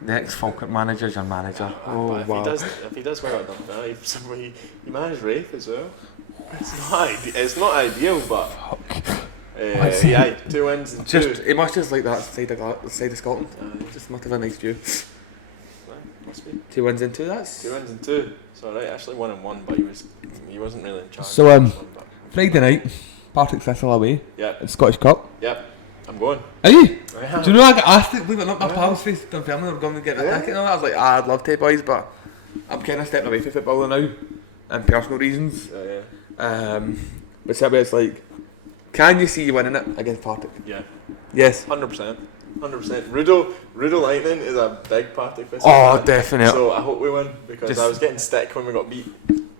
Next Falkirk manager's your manager. Oh But wow. if he does well at Dunfermline, he managed Rafe as well. It's not ideal, but yeah, 2 wins and Just 2. it must just like that side of Scotland. Just must have a nice view. must be. 2 wins and 2. That's 2 wins and 2. So right, actually 1 and 1, but he wasn't really in charge. So, of this one, but Friday night. Partick Thistle away. yeah, At Scottish Cup. yep. I'm going. Are you? I am. Do you know I got asked it? Believe it or not, my pals faced Dunfermline were going to get a Yeah. ticket and all that. I was like, I'd love to, boys, but I'm kind of stepping away from football now, and personal reasons. Yeah. But Saturday it's like, can you see you winning it against Partick? Yeah. Yes. 100%. 100%. Rudo Lightning is a big Partick Thistle Oh, fan, definitely. So I hope we win because Just- I was getting stick when we got beat.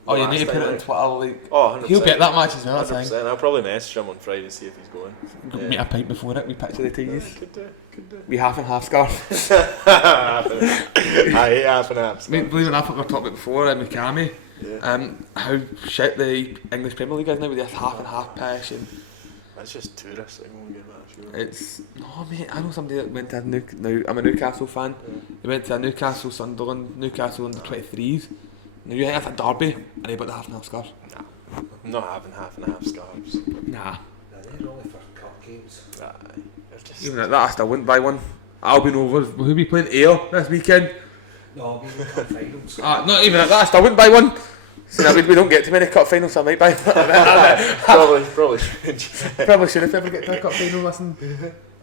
Oh, you last need to put time it on out. Twitter. Like, Oh, 100%. he'll bet that match as well. I 100%. think. I'll probably message him on Friday to see if he's going. Go meet a pint before it. We picture the teas. Could do. We half and half scarf. I hate half and half. Mate, believe it or not, what we were talking about before, Mikami. Yeah. How shit the English Premier League is now with this half and half pish, and That's just tourists that won't get that, sure. it's no mate. I know somebody that went to now. I'm a Newcastle fan. They went to a Newcastle Sunderland, Newcastle under 23s. Now you think that's a derby, and they bought the half and half scarf. Nah, I'm not having half and half scarves. Nah. They're only for cup games. Aye, they're just. Even at that, I still wouldn't buy one. Albion over. Who be playing Ayr this weekend? No, we will cup finals. Not even at that, I still wouldn't buy one. So that we don't get too many cup finals, so I might buy one. probably should. Probably should if ever get to a cup final, listen.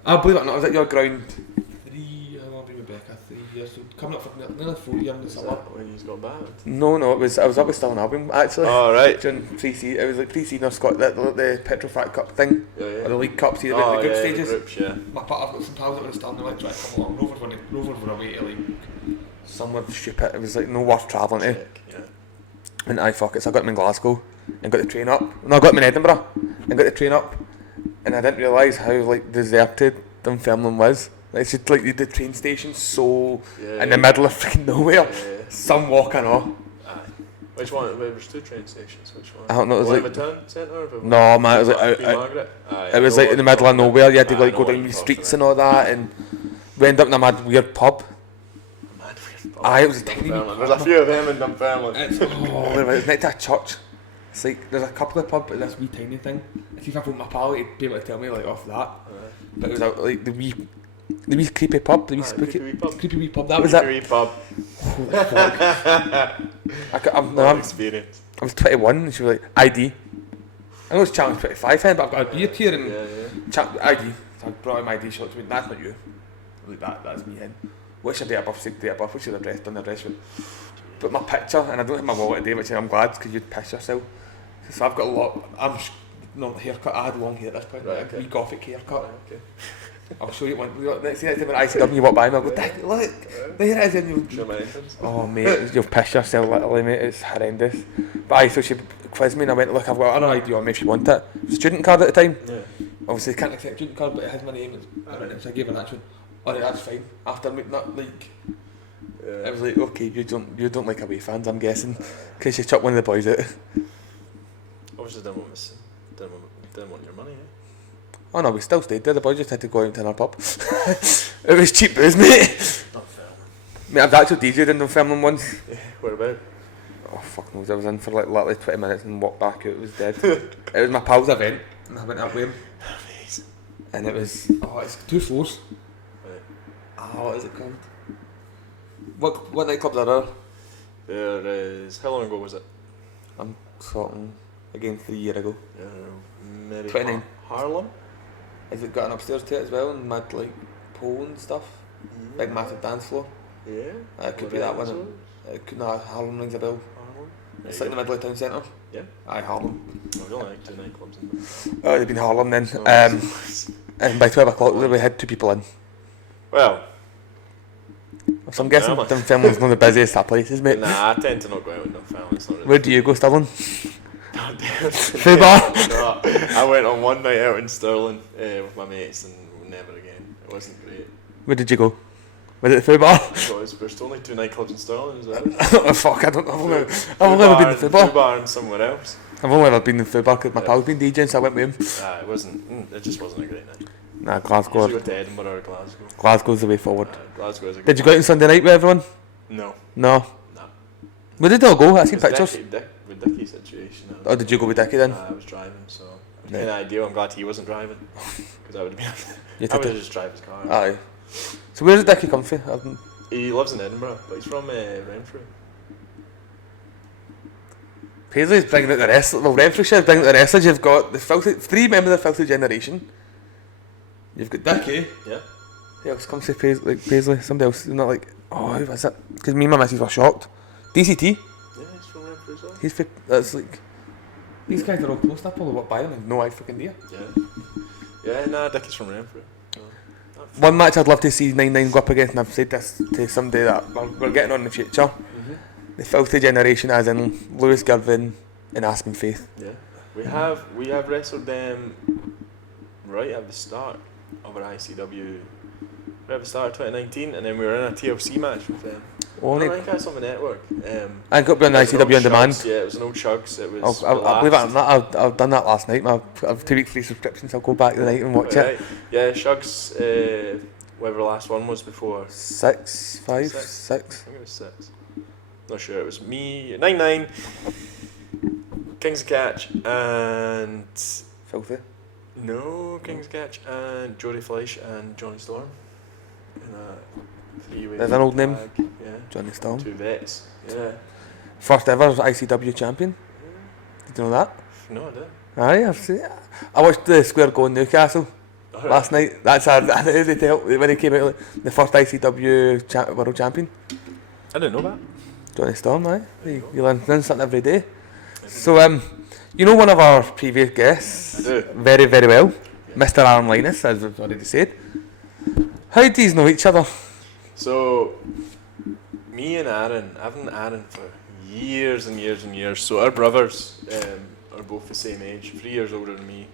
I believe it or not, I was at your ground 3, I'll be Rebecca, 3 years, so coming up for nearly 4 years in the Is summer. that when he's got banned? No, I was up with Stirling Albion actually. Oh, right. During pre-season, it was like pre-season of Scotland, the Petrofac Cup thing, Yeah, or the League Cup, see the Oh, group yeah, stages. The groups, yeah. I've got some pals that were Stirling, they went to try to come along. Rovers were away to like somewhere stupid, it was like no worth travelling to. Check, yeah. And I fuck it, so I got them in Glasgow and got the train up. No, I got them in Edinburgh and got the train up, and I didn't realise how like deserted Dunfermline was. Like, it's just like the train station so Yeah, in the middle of freaking nowhere. Yeah. Some walking on. Aye. Which one? There was 2 train stations. Which one? I don't know, it was The one like- in the town centre? Or the one- No man, it was like Queen Margaret? Aye, it was I know like what in the you're middle of talking nowhere. You had to about. like I go know down what the you're streets talking and all that, and we ended up in a mad weird pub. about. Mad weird pub. Aye, it was a tiny Dunfermline. wee There's a few of them in Dunfermline. It's next to a church. It's like there's a couple of pubs, but this wee tiny thing. If I phoned my pal, he'd be able to tell me like off that. But it was out like the wee creepy pub, the wee Aye, spooky creepy wee pub. creepy wee pub. That was it. Wee pub. I'm Experience. I was 21 and she was like, ID. I know it's challenge 25 then, but I've got a beard here and Yeah. ID. So I brought in my ID, she looked at me, that's not you. Like that's me in. What's your date of birth? Date of birth, what's your address? Done the address with. But my picture, and I don't have my wallet today, which I'm glad because you'd piss yourself. So I've got a lot, not haircut, I had long hair at this point, Right, like a okay. wee gothic haircut. Okay. I'll show you one. Next time when ICW you walk by me, I'll go, "Dick, look, there it is." And you'll, Show my entrance. oh mate, you'll piss yourself literally, mate. It's horrendous. But I so she quizzed me and I went, look, I've got an ID on me if you want it. It was a student card at the time. Yeah. Obviously, they can't accept student card, but it has my name. So I gave her that one. Alright, that's fine. After meeting that, like, Yeah. I was like, okay, you don't like away fans, I'm guessing, because you chucked one of the boys out. Obviously didn't want your money, eh? Oh no, we still stayed there. The boys just had to go out to another pub. It was cheap booze, mate. Not filming. Mate, I've actually DJ'd in the filming once. Where about? Oh fuck knows, I was in for like literally 20 minutes and walked back out, it was dead. It was my pal's event and I went up with him Amazing. and it was, it's 2 floors. Right. What is it called? What nightclubs are there? There is. How long ago was it? I'm talking again 3 years ago. Maybe 29. Harlem. Has it got an upstairs to it as well and mad like pole and stuff? Big massive dance floor? Yeah. It could be that one. It could not, Harlem rings a bell. Harlem. It's like in the middle of town centre. Yeah. Aye, Harlem. We only like 2 nightclubs in there. Oh, it'd been Harlem then. So- And by 12 o'clock we had 2 people in. Well, So I'm guessing Yeah, man. Dunfermline's one of the busiest that places, mate. nah, I tend to not go out in Dunfermline. It's not really. Where do you go, Stirling? Food bar? No, I went on one night out in Stirling with my mates and never again. It wasn't great. Where did you go? Was it the food bar? Because there's only 2 nightclubs in Stirling as well. Oh, fuck, I don't know. I've only ever been in the food bar. Food bar and somewhere else. I've only ever been in the food bar because my pal's been DJing, so I went with him. It wasn't. It just wasn't a great night. Nah, Usually Glasgow. go to Edinburgh or Glasgow. Glasgow's the way forward. Glasgow is a good Did you go out on Sunday night with everyone? No. No. No. Where did they all go? I seen It was pictures. With Dickie's situation. Or did you go with Dickie then? I was driving, so it was Right. kind of ideal. I'm glad he wasn't driving because I would have been. You I took would have it. just drive his car. Aye. So where did Dickie come from? He lives in Edinburgh, but he's from Renfrew. Paisley's bringing out the rest. Well, Renfrewshire's bringing out the wrestlers. You've got the filthy, 3 members of the filthy generation. You've got Dickie. Yeah. Who else comes to Paisley? Somebody else. Not like, oh, who was it? Because me and my missus were shocked. DCT. Yeah, he's from Renfrew as well. That's like, these guys are all close. I probably walk by them and no fucking idea. Yeah. Yeah, nah, Dickie's from Renfrew. One match I'd love to see 9-9 go up against, and I've said this to somebody that we're getting on in the future. Mm-hmm. The filthy generation, as in Lewis Girvin and Aspen Faith. Yeah. We have wrestled them right at the start of our ICW. Right at the start of 2019, and then we were in a TLC match with them. Only, I think that's on the network. I got on the ICW on demand. Yeah, it was an old Shugs. It was. I'll believe it or not, I've done that last night. I've 2 week free subscriptions. I'll go back tonight and watch it. Yeah, Shugs. Whatever the last one was before. 6, 5, 6. I think it was 6. Not sure. It was me. 9-9. Kings of Catch and Filthy. no Kings of Catch and Jody Fleisch and Johnny Storm. In a 3-way. There's an old name. Yeah. Johnny Storm. 2 vets. Yeah. First ever ICW champion. Did you know that? No, I didn't. Aye, I've seen it. I watched the Square Go in Newcastle last night. That's how they tell when he came out, like, the first ICW world champion. I didn't know that. Johnny Storm, aye. You learn something every day. So, you know one of our previous guests I do. very, very well, Mr. Aaron Linus, as we've already said. How do you know each other? So, me and Aaron, I've known Aaron for years and years and years. So our brothers are both the same age, 3 years older than me,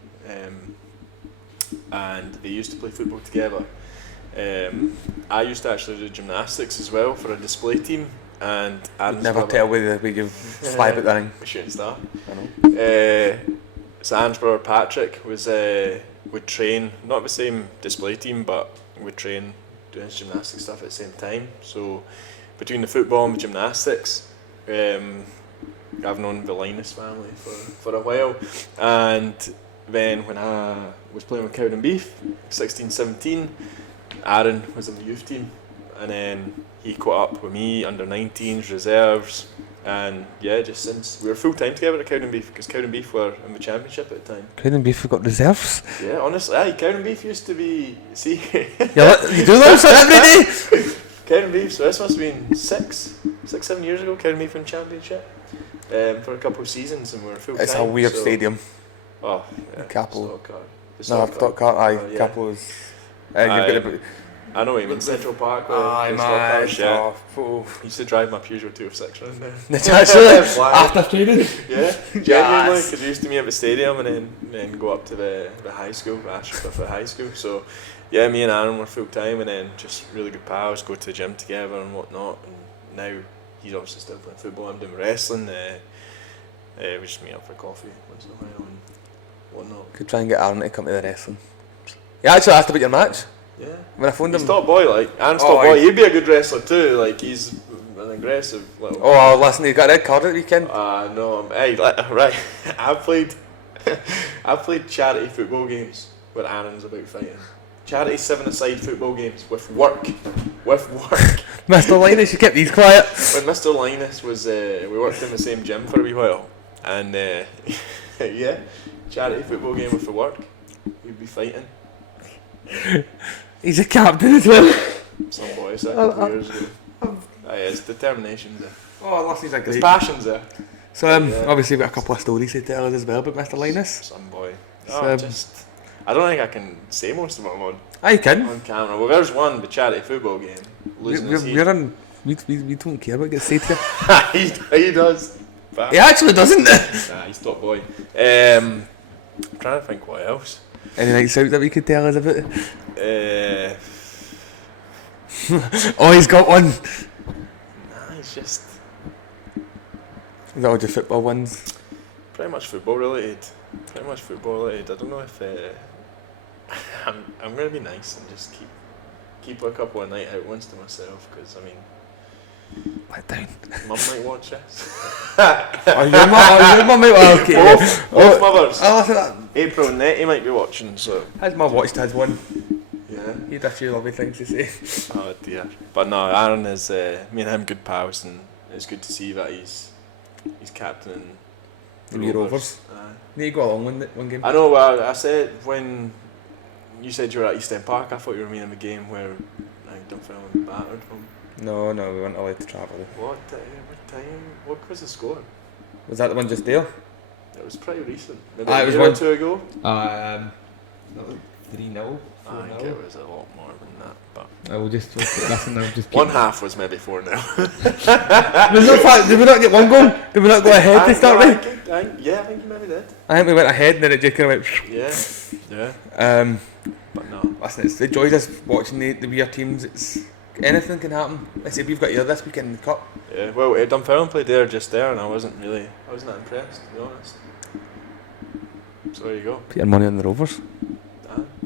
and they used to play football together. I used to actually do gymnastics as well for a display team, and Aaron's Never brother, tell where you fly about the ring. we shouldn't start. I know. So Aaron's brother Patrick would train, not the same display team, but would train doing his gymnastics stuff at the same time. So between the football and the gymnastics, I've known the Linus family for a while. And then when I was playing with Cowden Beef, 16, 17, Aaron was in the youth team, and then he caught up with me under 19s, reserves, and yeah, just since we were full time together at Cowden Beef, because Cowden Beef were in the championship at the time. Cowden Beef got reserves? Yeah, honestly, aye, Cowden Beef used to be, see, You do those every day? Cowden Beef, so this must have been 7 years ago, Cowden Beef in championship, for a couple of seasons, and we were full time. It's a weird stadium. Oh, yeah. Capel. Stockart. Aye, yeah. Capel is. I know what you mean, Central Park. Aye, man. Yeah. Used to drive my Peugeot 206 around there. It's actually after training. Yeah, genuinely, because we used to meet at the stadium and then go up to the high school, the high school. So, yeah, me and Aaron were full time, and then just really good pals, go to the gym together and whatnot. And now he's obviously still playing football, I'm doing wrestling. We just meet up for coffee once in a while and whatnot. Could try and get Aaron to come to the wrestling. He actually asked about your match. Yeah. When I phoned He's him. top boy, like. Aaron's top boy. He'd be a good wrestler too. Like, he's an aggressive little. Oh, listen, he got a red card at the weekend. No. Hey, right. I've played charity football games where Aaron's about fighting. Charity 7-a-side football games with work. Mr. Linus, you kept these quiet. When Mr. Linus was, we worked in the same gym for a wee while, and yeah, charity football game with the work. We'd be fighting. He's a captain as well. Some boys a couple of years ago. His determination's there. Oh, listen, he's a His great. passion's there. So, obviously, we've got a couple of stories to tell us as well about Mr. Linus. Some boy. So, I don't think I can say most of them you can. on camera. Well, there's one, the charity football game. Losing his We're on. We don't care what gets said here. he does. He actually doesn't. Nah, he's top boy. I'm trying to think what else. Any nights out that we could tell us about? Oh, he's got one. Nah, he's just Is that all just football ones? pretty much football related. I don't know if I'm gonna be nice and just keep a couple of night out ones to myself, because I mean, Let down. Mum might watch this. Your mum might well, okay. Both mothers. Oh, listen, April and Nettie might be watching, so has mum watched his one? yeah. Yeah. He had a few lovely things to say. Oh dear. But no, Aaron is me and him good pals, and it's good to see that he's captaining The wee Rovers. Aye. Need to go along one game. I know. I said when you said you were at East End Park, I thought you were meaning the game where I think Dunfermline battered them. No, we weren't allowed to travel. What time? What was the score? Was that the one just there? It was pretty recent. Maybe It a was year or one- two ago. 3-0. I think it was a lot more than that. But I will just listen. I'll just one half was maybe 4-0. There's no fact. Did we not get one goal? Did we not go ahead to start with? I think you maybe did. I think we went ahead and then it just kind of went. Yeah. But no. Listen, it's the joys of watching the weird teams. It's anything can happen. I say we've got here this weekend in the cup. Yeah. Well, Dunfermline played there just there, and I wasn't that impressed, to be honest. So there you go. Put your money on the Rovers.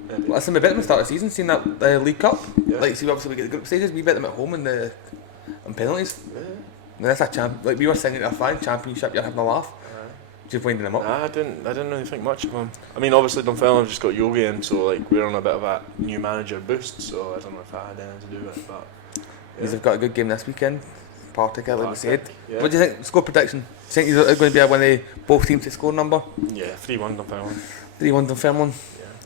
Maybe. Listen, we bet them at the start of the season, seeing that League Cup. Yeah. Like, see, obviously we get the group stages. We bet them at home in the on penalties. Yeah. And that's a champ. Like we were singing at a fine championship. You're having a laugh. Just winding them up. Nah, I didn't really think much of them. I mean, obviously Dunfermline have just got Yogi in, so like we're on a bit of a new manager boost. So I don't know if that had anything to do with it, but They've got a good game this weekend. Partick, like we said. Yeah. What do you think? Score prediction? Do you think it's going to be one of both teams to score number? Yeah, 3-1 Dunfermline. 3-1 Dunfermline. Yeah.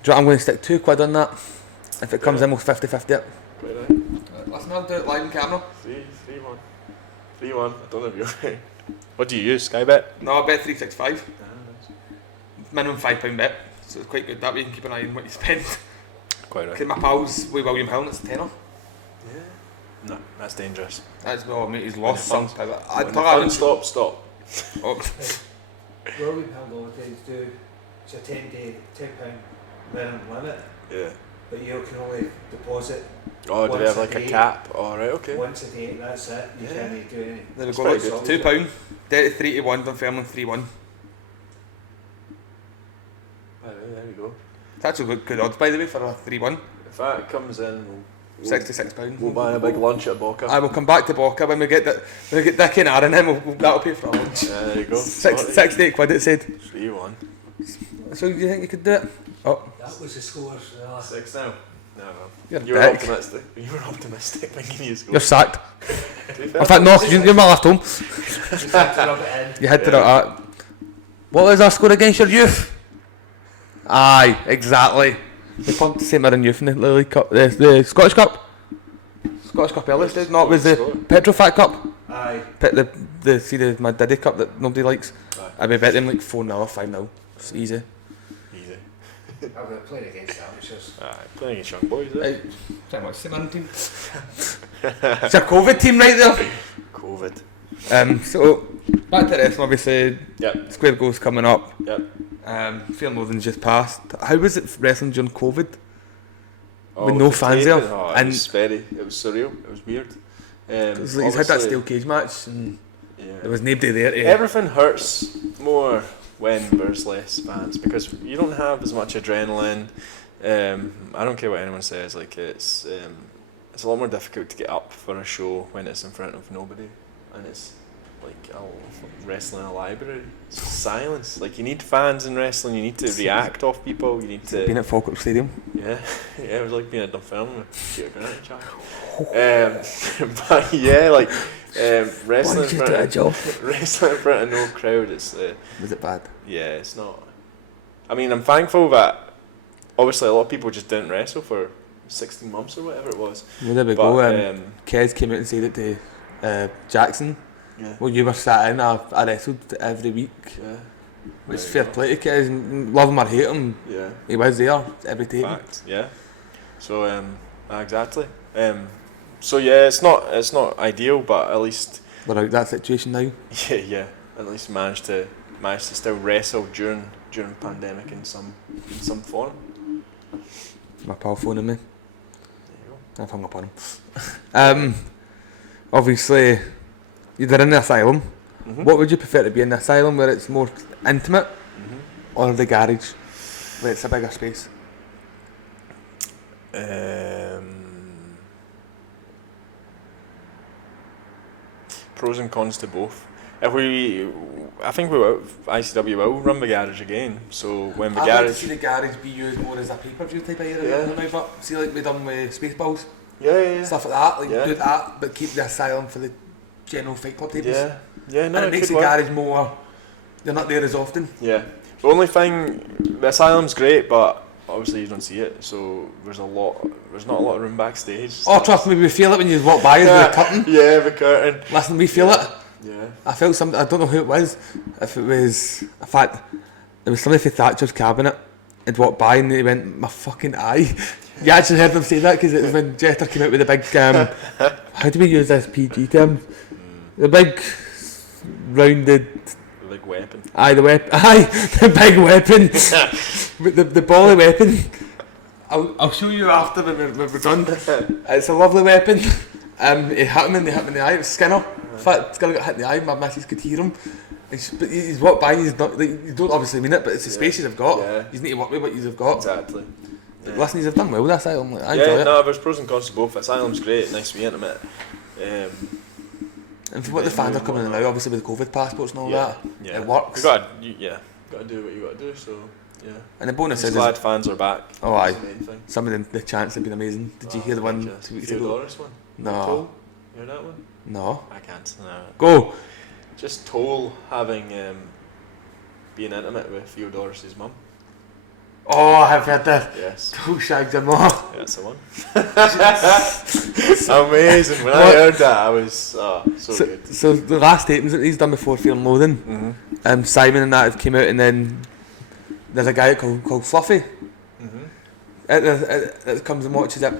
Do you know what, I'm going to stick £2 on that. If it comes Yeah. in, we'll 50-50 it. Quite right. Listen, I'll do it live on camera. 3-1. 3-1. I don't know if you're right. What do you use? Sky Bet? No, I bet 365. Minimum £5 bet. So it's quite good that way. You can keep an eye on what you spend. Quite right. Because my pals with William Hill, and it's a tenner. Yeah. No, that's dangerous. That's well, mate, he's lost When some the power. When the fun stop. Oh, William Hill nowadays do it's a £10 minimum limit, Yeah. but you can only deposit Oh, do they Once have a like a day. cap? Oh, right, okay. once a day. That's it. You Yeah. can't do anything. there we That's go. pretty Look, good. £2. Dead 3-1, Dunfermline 3-1. There we go. It's actually good odds, by the way, for a 3-1. If that comes in, we'll £66. we'll buy a big lunch at Boca. I will come back to Boca when we get Dick and Aaron in. That'll pay for a lunch. There you go. 68 quid it said. 3-1. So do you think you could do it? Oh, That was the scores. 6 now. No. you're You were dick. optimistic. You were optimistic thinking you scored. You're sacked. To be fair, In fact, no, 'cause you're my last home. Just had to rub it in. You had to do that. What was our score against your youth? Aye, exactly. We pumped the same in youth in the League Cup, the Scottish Cup. Scottish Cup earlier did, no, it was the Petrofat Cup. Aye. My Diddy Cup that nobody likes. Aye. I bet them like 4-0, 5-0. It's easy. Easy. I've been playing against amateurs. Alright, playing against young boys, eh? Pretty much the man team. It's a COVID team right there. COVID. So back to this. Obviously, Yep. Square Goals coming up. Yep. Fear Northern's just passed. How was it wrestling during COVID? Oh, With no fans there, Oh, and- it was surreal. It was weird. It was like he's had that obviously- steel cage match, and Yeah. there was nobody there. Everything hurts more when there's less fans because you don't have as much adrenaline. I don't care what anyone says. Like it's a lot more difficult to get up for a show when it's in front of nobody, and it's like wrestling in a library. It's just silence. Like you need fans in wrestling. You need to react off people. You need to. Being at Falkirk Stadium. Yeah, yeah, it was like being at Dunfermline with Peter Grant but yeah, like wrestling in front of job? wrestling in front of no crowd. It's Was it bad? yeah, it's not. I mean, I'm thankful that obviously a lot of people just didn't wrestle for 16 months or whatever it was. Well, there we But go. Kez came out and said it to Jackson. yeah, Well, you were sat in. I wrestled every week. yeah, It's There fair you go. play to Kez. Love him or hate him, yeah. he was there every day. Fact, yeah. So exactly. So yeah, it's not ideal, but at least We're out of that situation now. yeah, at least managed to still wrestle during pandemic in some form. My pal phoning me. There you go. I've hung up on him. Obviously, you're in the asylum. Mhm. What would you prefer to be in the asylum where it's more intimate, Mhm. or the garage where it's a bigger space? Pros and cons to both. If we I think ICW will run the garage again. So when the I'd like to garage, see the garage be used more as a pay-per-view type of area. Yeah. Now, but see, like we done with Spaceballs, yeah, stuff like that. Like Yeah. do that, but keep the asylum for the general Fight Club tables. yeah, no, and it it makes could the work. garage more. They're not there as often. Yeah. The only thing, the asylum's great, but obviously you don't see it, so there's not a lot of room backstage. Oh, trust me, we feel it when you walk by with the curtain. Yeah, the curtain. Listen, we feel it. Yeah. I felt something. I don't know who it was. If it was, in fact, it was somebody from Thatcher's cabinet. Had walked by and they went, "My fucking eye." You actually heard them say that because it was when Jeter came out with the big. How do we use this PG term? The big rounded. The big weapon. Aye, the weapon. Aye, the big weapon. the bally weapon. I'll show you after when we're done. It's a lovely weapon. He hit him in the eye. It was Skinner. In fact, Skinner got hit in the eye. My missus could hear him. But he's walked by. He's not. Like, you don't obviously mean it, but it's the space you've got. Yeah. You need to work with what you've got. Exactly. Yeah. Listen, he's done well with this album. Like, I enjoy Yeah, it. no, there's pros and cons to both. Asylum's great, nice to be intimate. And for what the fans are coming in now, obviously with the COVID passports and all that, yeah. it works. You gotta do what you gotta do. So yeah. And the bonus I'm is, glad fans are back. oh aye, That's the main thing. some of the chants have been amazing. Did you hear the one Just 2 weeks ago? Theodoros one? No. Toll? You hear that one? No. I can't. No. Go. Just Toll having being intimate with Theodorus' mum. Oh, I've heard that. Yes. Two shags and more. Yeah, that's the one. Amazing. When I What? heard that, I was so good. So the last tapings that he's done before Fear and Loathing, Mm-hmm. Simon and that have came out, and then there's a guy called Fluffy Mm-hmm. that comes and watches it,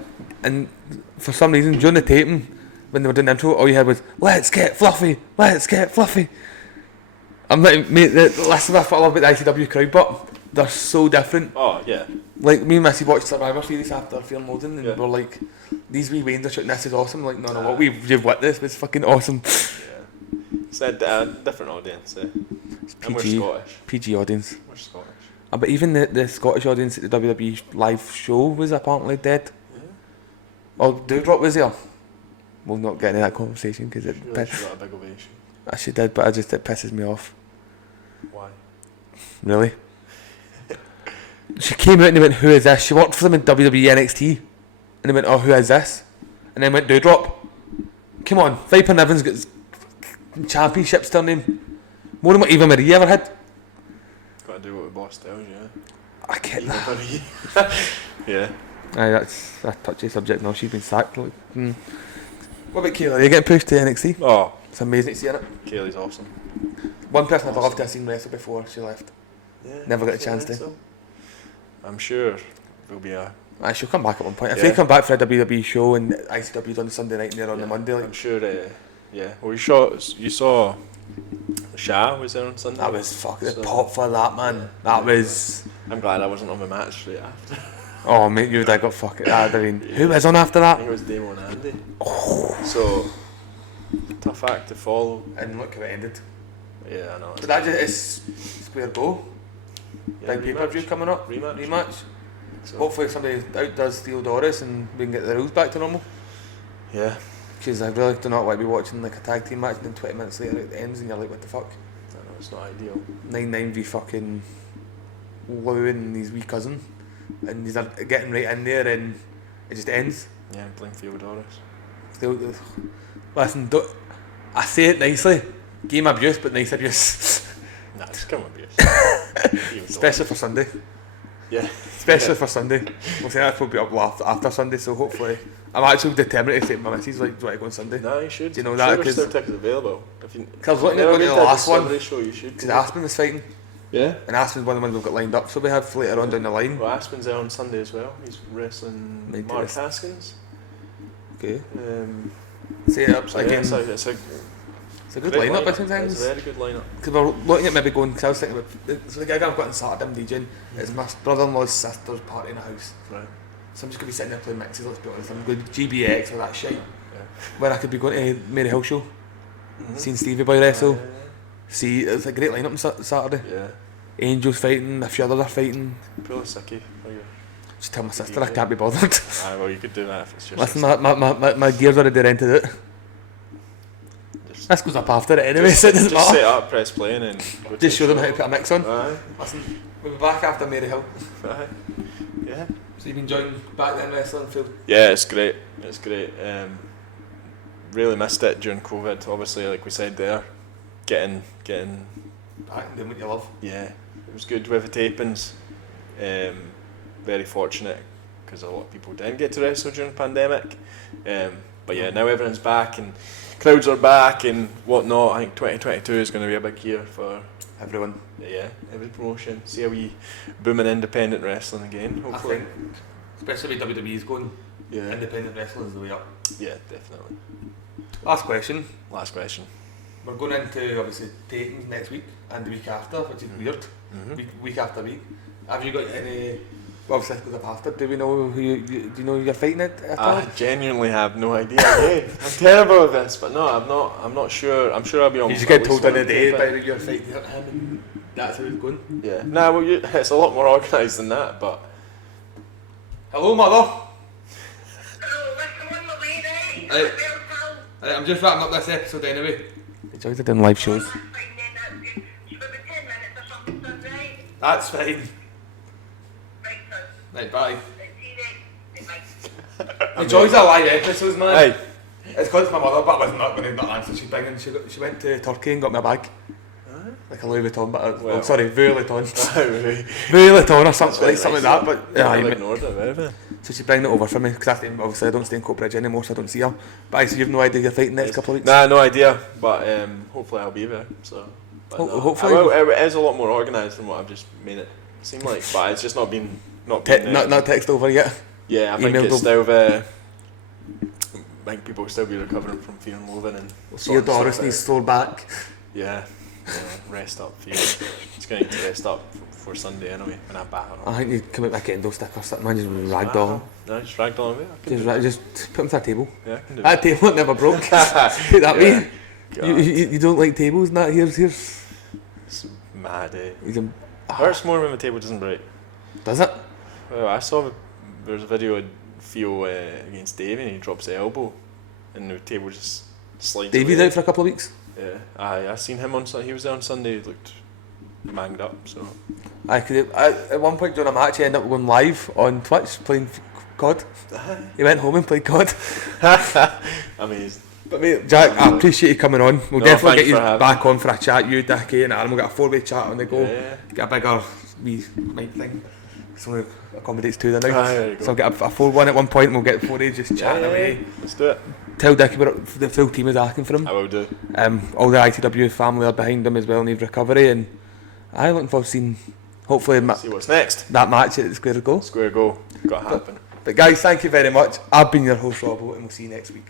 and for some reason during the taping when they were doing the intro, all you heard was "Let's get Fluffy, let's get Fluffy." I'm like, mate, listen, that's what I love about the ICW crowd, but they're so different. Oh yeah. Like me and Missy watched Survivor Series after Fear and Loathing, and Yeah. we're like, these wee Waynes are shooting, this is awesome. Like, no, what you've witnessed was fucking awesome. Yeah. It's a different audience. It's And we're PG, Scottish. PG audience. We're Scottish. But even the Scottish audience at the WWE live show was apparently dead. Yeah. Oh, Dewdrop was there. We'll not get into that conversation because it. Really, she got a big ovation. She did, but it pisses me off. Why? Really. She came out and they went, "Who is this?" She worked for them in WWE NXT, and they went, "Oh, who is this?" And then went Dewdrop. Come on, Viper Niven's got championships to her name. More than what Eva Marie ever had. Got to do what the boss tells you. I get that. Yeah. Yeah. Aye, that's a touchy subject now. She's been sacked. Like, What about Kayla? Are you getting pushed to NXT? Oh, It's amazing to see her. Kaylee's awesome. One person I'd love to have seen wrestle before she left. Yeah. Never got a chance to. So. I'm sure there'll be a. Aye, she'll come back at one point. If Yeah. they come back for a WWE show and ICW's on the Sunday night and they're on the Monday, like, I'm sure. Yeah. Well, you saw. Shah was there on Sunday. that was fucking So- pop for that, man. Yeah. That was. I'm glad I wasn't on the match straight after. Oh, mate, you would have got fucking. I mean, who was on after I that? think it was Damo and Andy. So tough act to follow. And look how it ended. Yeah, I know. But that just is square go. Yeah, Big pay per view coming up. Rematch. So, Hopefully somebody outdoes Theodorus and we can get the rules back to normal. yeah. Because I really do not like to be watching like a tag team match and then 20 minutes later it ends and you're like, what the fuck? I know it's not ideal. 9-9 v fucking Lou and his wee cousin. And he's getting right in there and it just ends. Yeah, blame Theodorus. Listen, I say it nicely. Game abuse, but nice abuse. Nah, just come abuse. Especially for Sunday. Yeah. Especially for Sunday. We'll say that's probably up after Sunday, so hopefully. I'm actually determined to say to my missus, like, do you want to go on Sunday? No, you should. Do you know I'm that? sure there's 'Cause- still tickets available. If you, Cause I was looking at never going to been the a last one. Discovery show, you should. Because go. Aspen was fighting. Yeah. And Aspen's one of the ones we've got lined up, so we have later on down the line. Well, Aspen's there on Sunday as well. He's wrestling Might do Mark this. Haskins. Okay. So Set up yeah, again. it's a It's a good great lineup, lineup. between It's things. a very good lineup. Because we're looking at maybe going, because I was thinking about, so the gig I've got on Saturday, I'm DJing, is my brother-in-law's sister's party in the house. Right. So I'm just going to be sitting there playing mixes, let's be honest. I'm going to GBX or that shit. Yeah. Where I could be going to Mary Hill show, Mm-hmm. seeing Stevie Boy wrestle. See, it's a great lineup on Saturday. Yeah. Angels fighting, a few others are fighting. Pull a sickie for you. Just tell my sister I can't be bothered. Well, you could do that if it's just. Listen, my gear's already rented it. Just This goes up after it anyway, so it doesn't just matter. set up, press play, and then go Just show them how to put a mix on. Aye. Listen, we'll be back after Mary Hill. Aye. Yeah. So you've been enjoying back then wrestling, Phil? Yeah, it's great. It's great. Really missed it during COVID. Obviously, like we said there, getting. Back and doing what you love. Yeah, it was good with the tapings. Very fortunate because a lot of people didn't get to wrestle during the pandemic. But yeah, now everyone's back and crowds are back and whatnot. I think 2022 is going to be a big year for Everyone. yeah, every promotion. See a wee booming independent wrestling again, hopefully. I think, especially with WWE's going, Yeah, independent wrestling is the way up. yeah, definitely. Last question. Last question. We're going into obviously tapings next week and the week after, which is weird. Mm-hmm. Week after week. Have you got any? Well, obviously it goes up after. Do we know who do you know who you're fighting at all? I genuinely have no idea. Again, I'm terrible at this, but no, I'm not sure. I'm sure I'll be on. You just get at told least in the one day tape. by who you're fighting him, and that's how it's going. Yeah. Nah, well, it's a lot more organised than that, but. Hello, mother. Hello, what's the one with me, Hey. I'm just wrapping up this episode anyway. Enjoy the doing live shows. That's fine then, that's good. Should we be 10 minutes or something, son, right? That's fine. Right, son. Right, bye. Right, see you then. Right, bye. Enjoys our live episodes, man. Hey. It's because it's my mother, but I was not going to not answer. She went to Turkey and got me a bag. Like a Louis Vuitton, but Well. sorry, Vuitton. Really? Vuitton or something very like something nice. like that. But yeah, I've I ignored it, whatever. so she's bringing it over for me because obviously I don't stay in Coatbridge anymore, so I don't see her. But I see you've no idea you're fighting next couple of weeks. Nah, no idea, but hopefully I'll be there. So. But no. Hopefully. It is a lot more organised than what I've just made it seem like, but it's just not been. Not Text over yet. Yeah, I think Emailed it's them. still. I think people will still be recovering from fear and loathing and. Theodoros needs to back. Yeah, rest up. Fear. Just gonna need to rest up for Sunday anyway when I'm back. I think you come out with a kendo stick or something, man. Just ragdoll him. No, just ragdoll him. I can do it. Just put him to a table. Yeah, I can do That table never broke. Take that Yeah. way. You don't like tables, and that here's. It's mad, eh? He's a, Hurts more when the table doesn't break. does it? Well, I saw there's a video of Theo against Davey and he drops the elbow and the table just slides Davey's away. out for a couple of weeks. Yeah, I seen him on Sunday. He was there on Sunday. He looked manged up. So At one point during a match, he ended up going live on Twitch playing COD. He went home and played COD. amazing. But mate, Jack, I appreciate you coming on. We'll No, definitely thanks get you for having back on for a chat. You, Dickie, and Aaron will get a 4-way chat on the go. Yeah. Get a bigger wee mic thing. So it accommodates two there now. There you go. So I'll get a 4-1 at one point and we'll get 4-way just chatting away. Let's do it. Tell Dickie the full team is asking for him. I will do. All the ITW family are behind him as well, need recovery, and I'm looking forward to seeing hopefully See what's next. that match at Square Go. Square go. Got to happen. But guys, thank you very much. I've been your host Robbo, and we'll see you next week.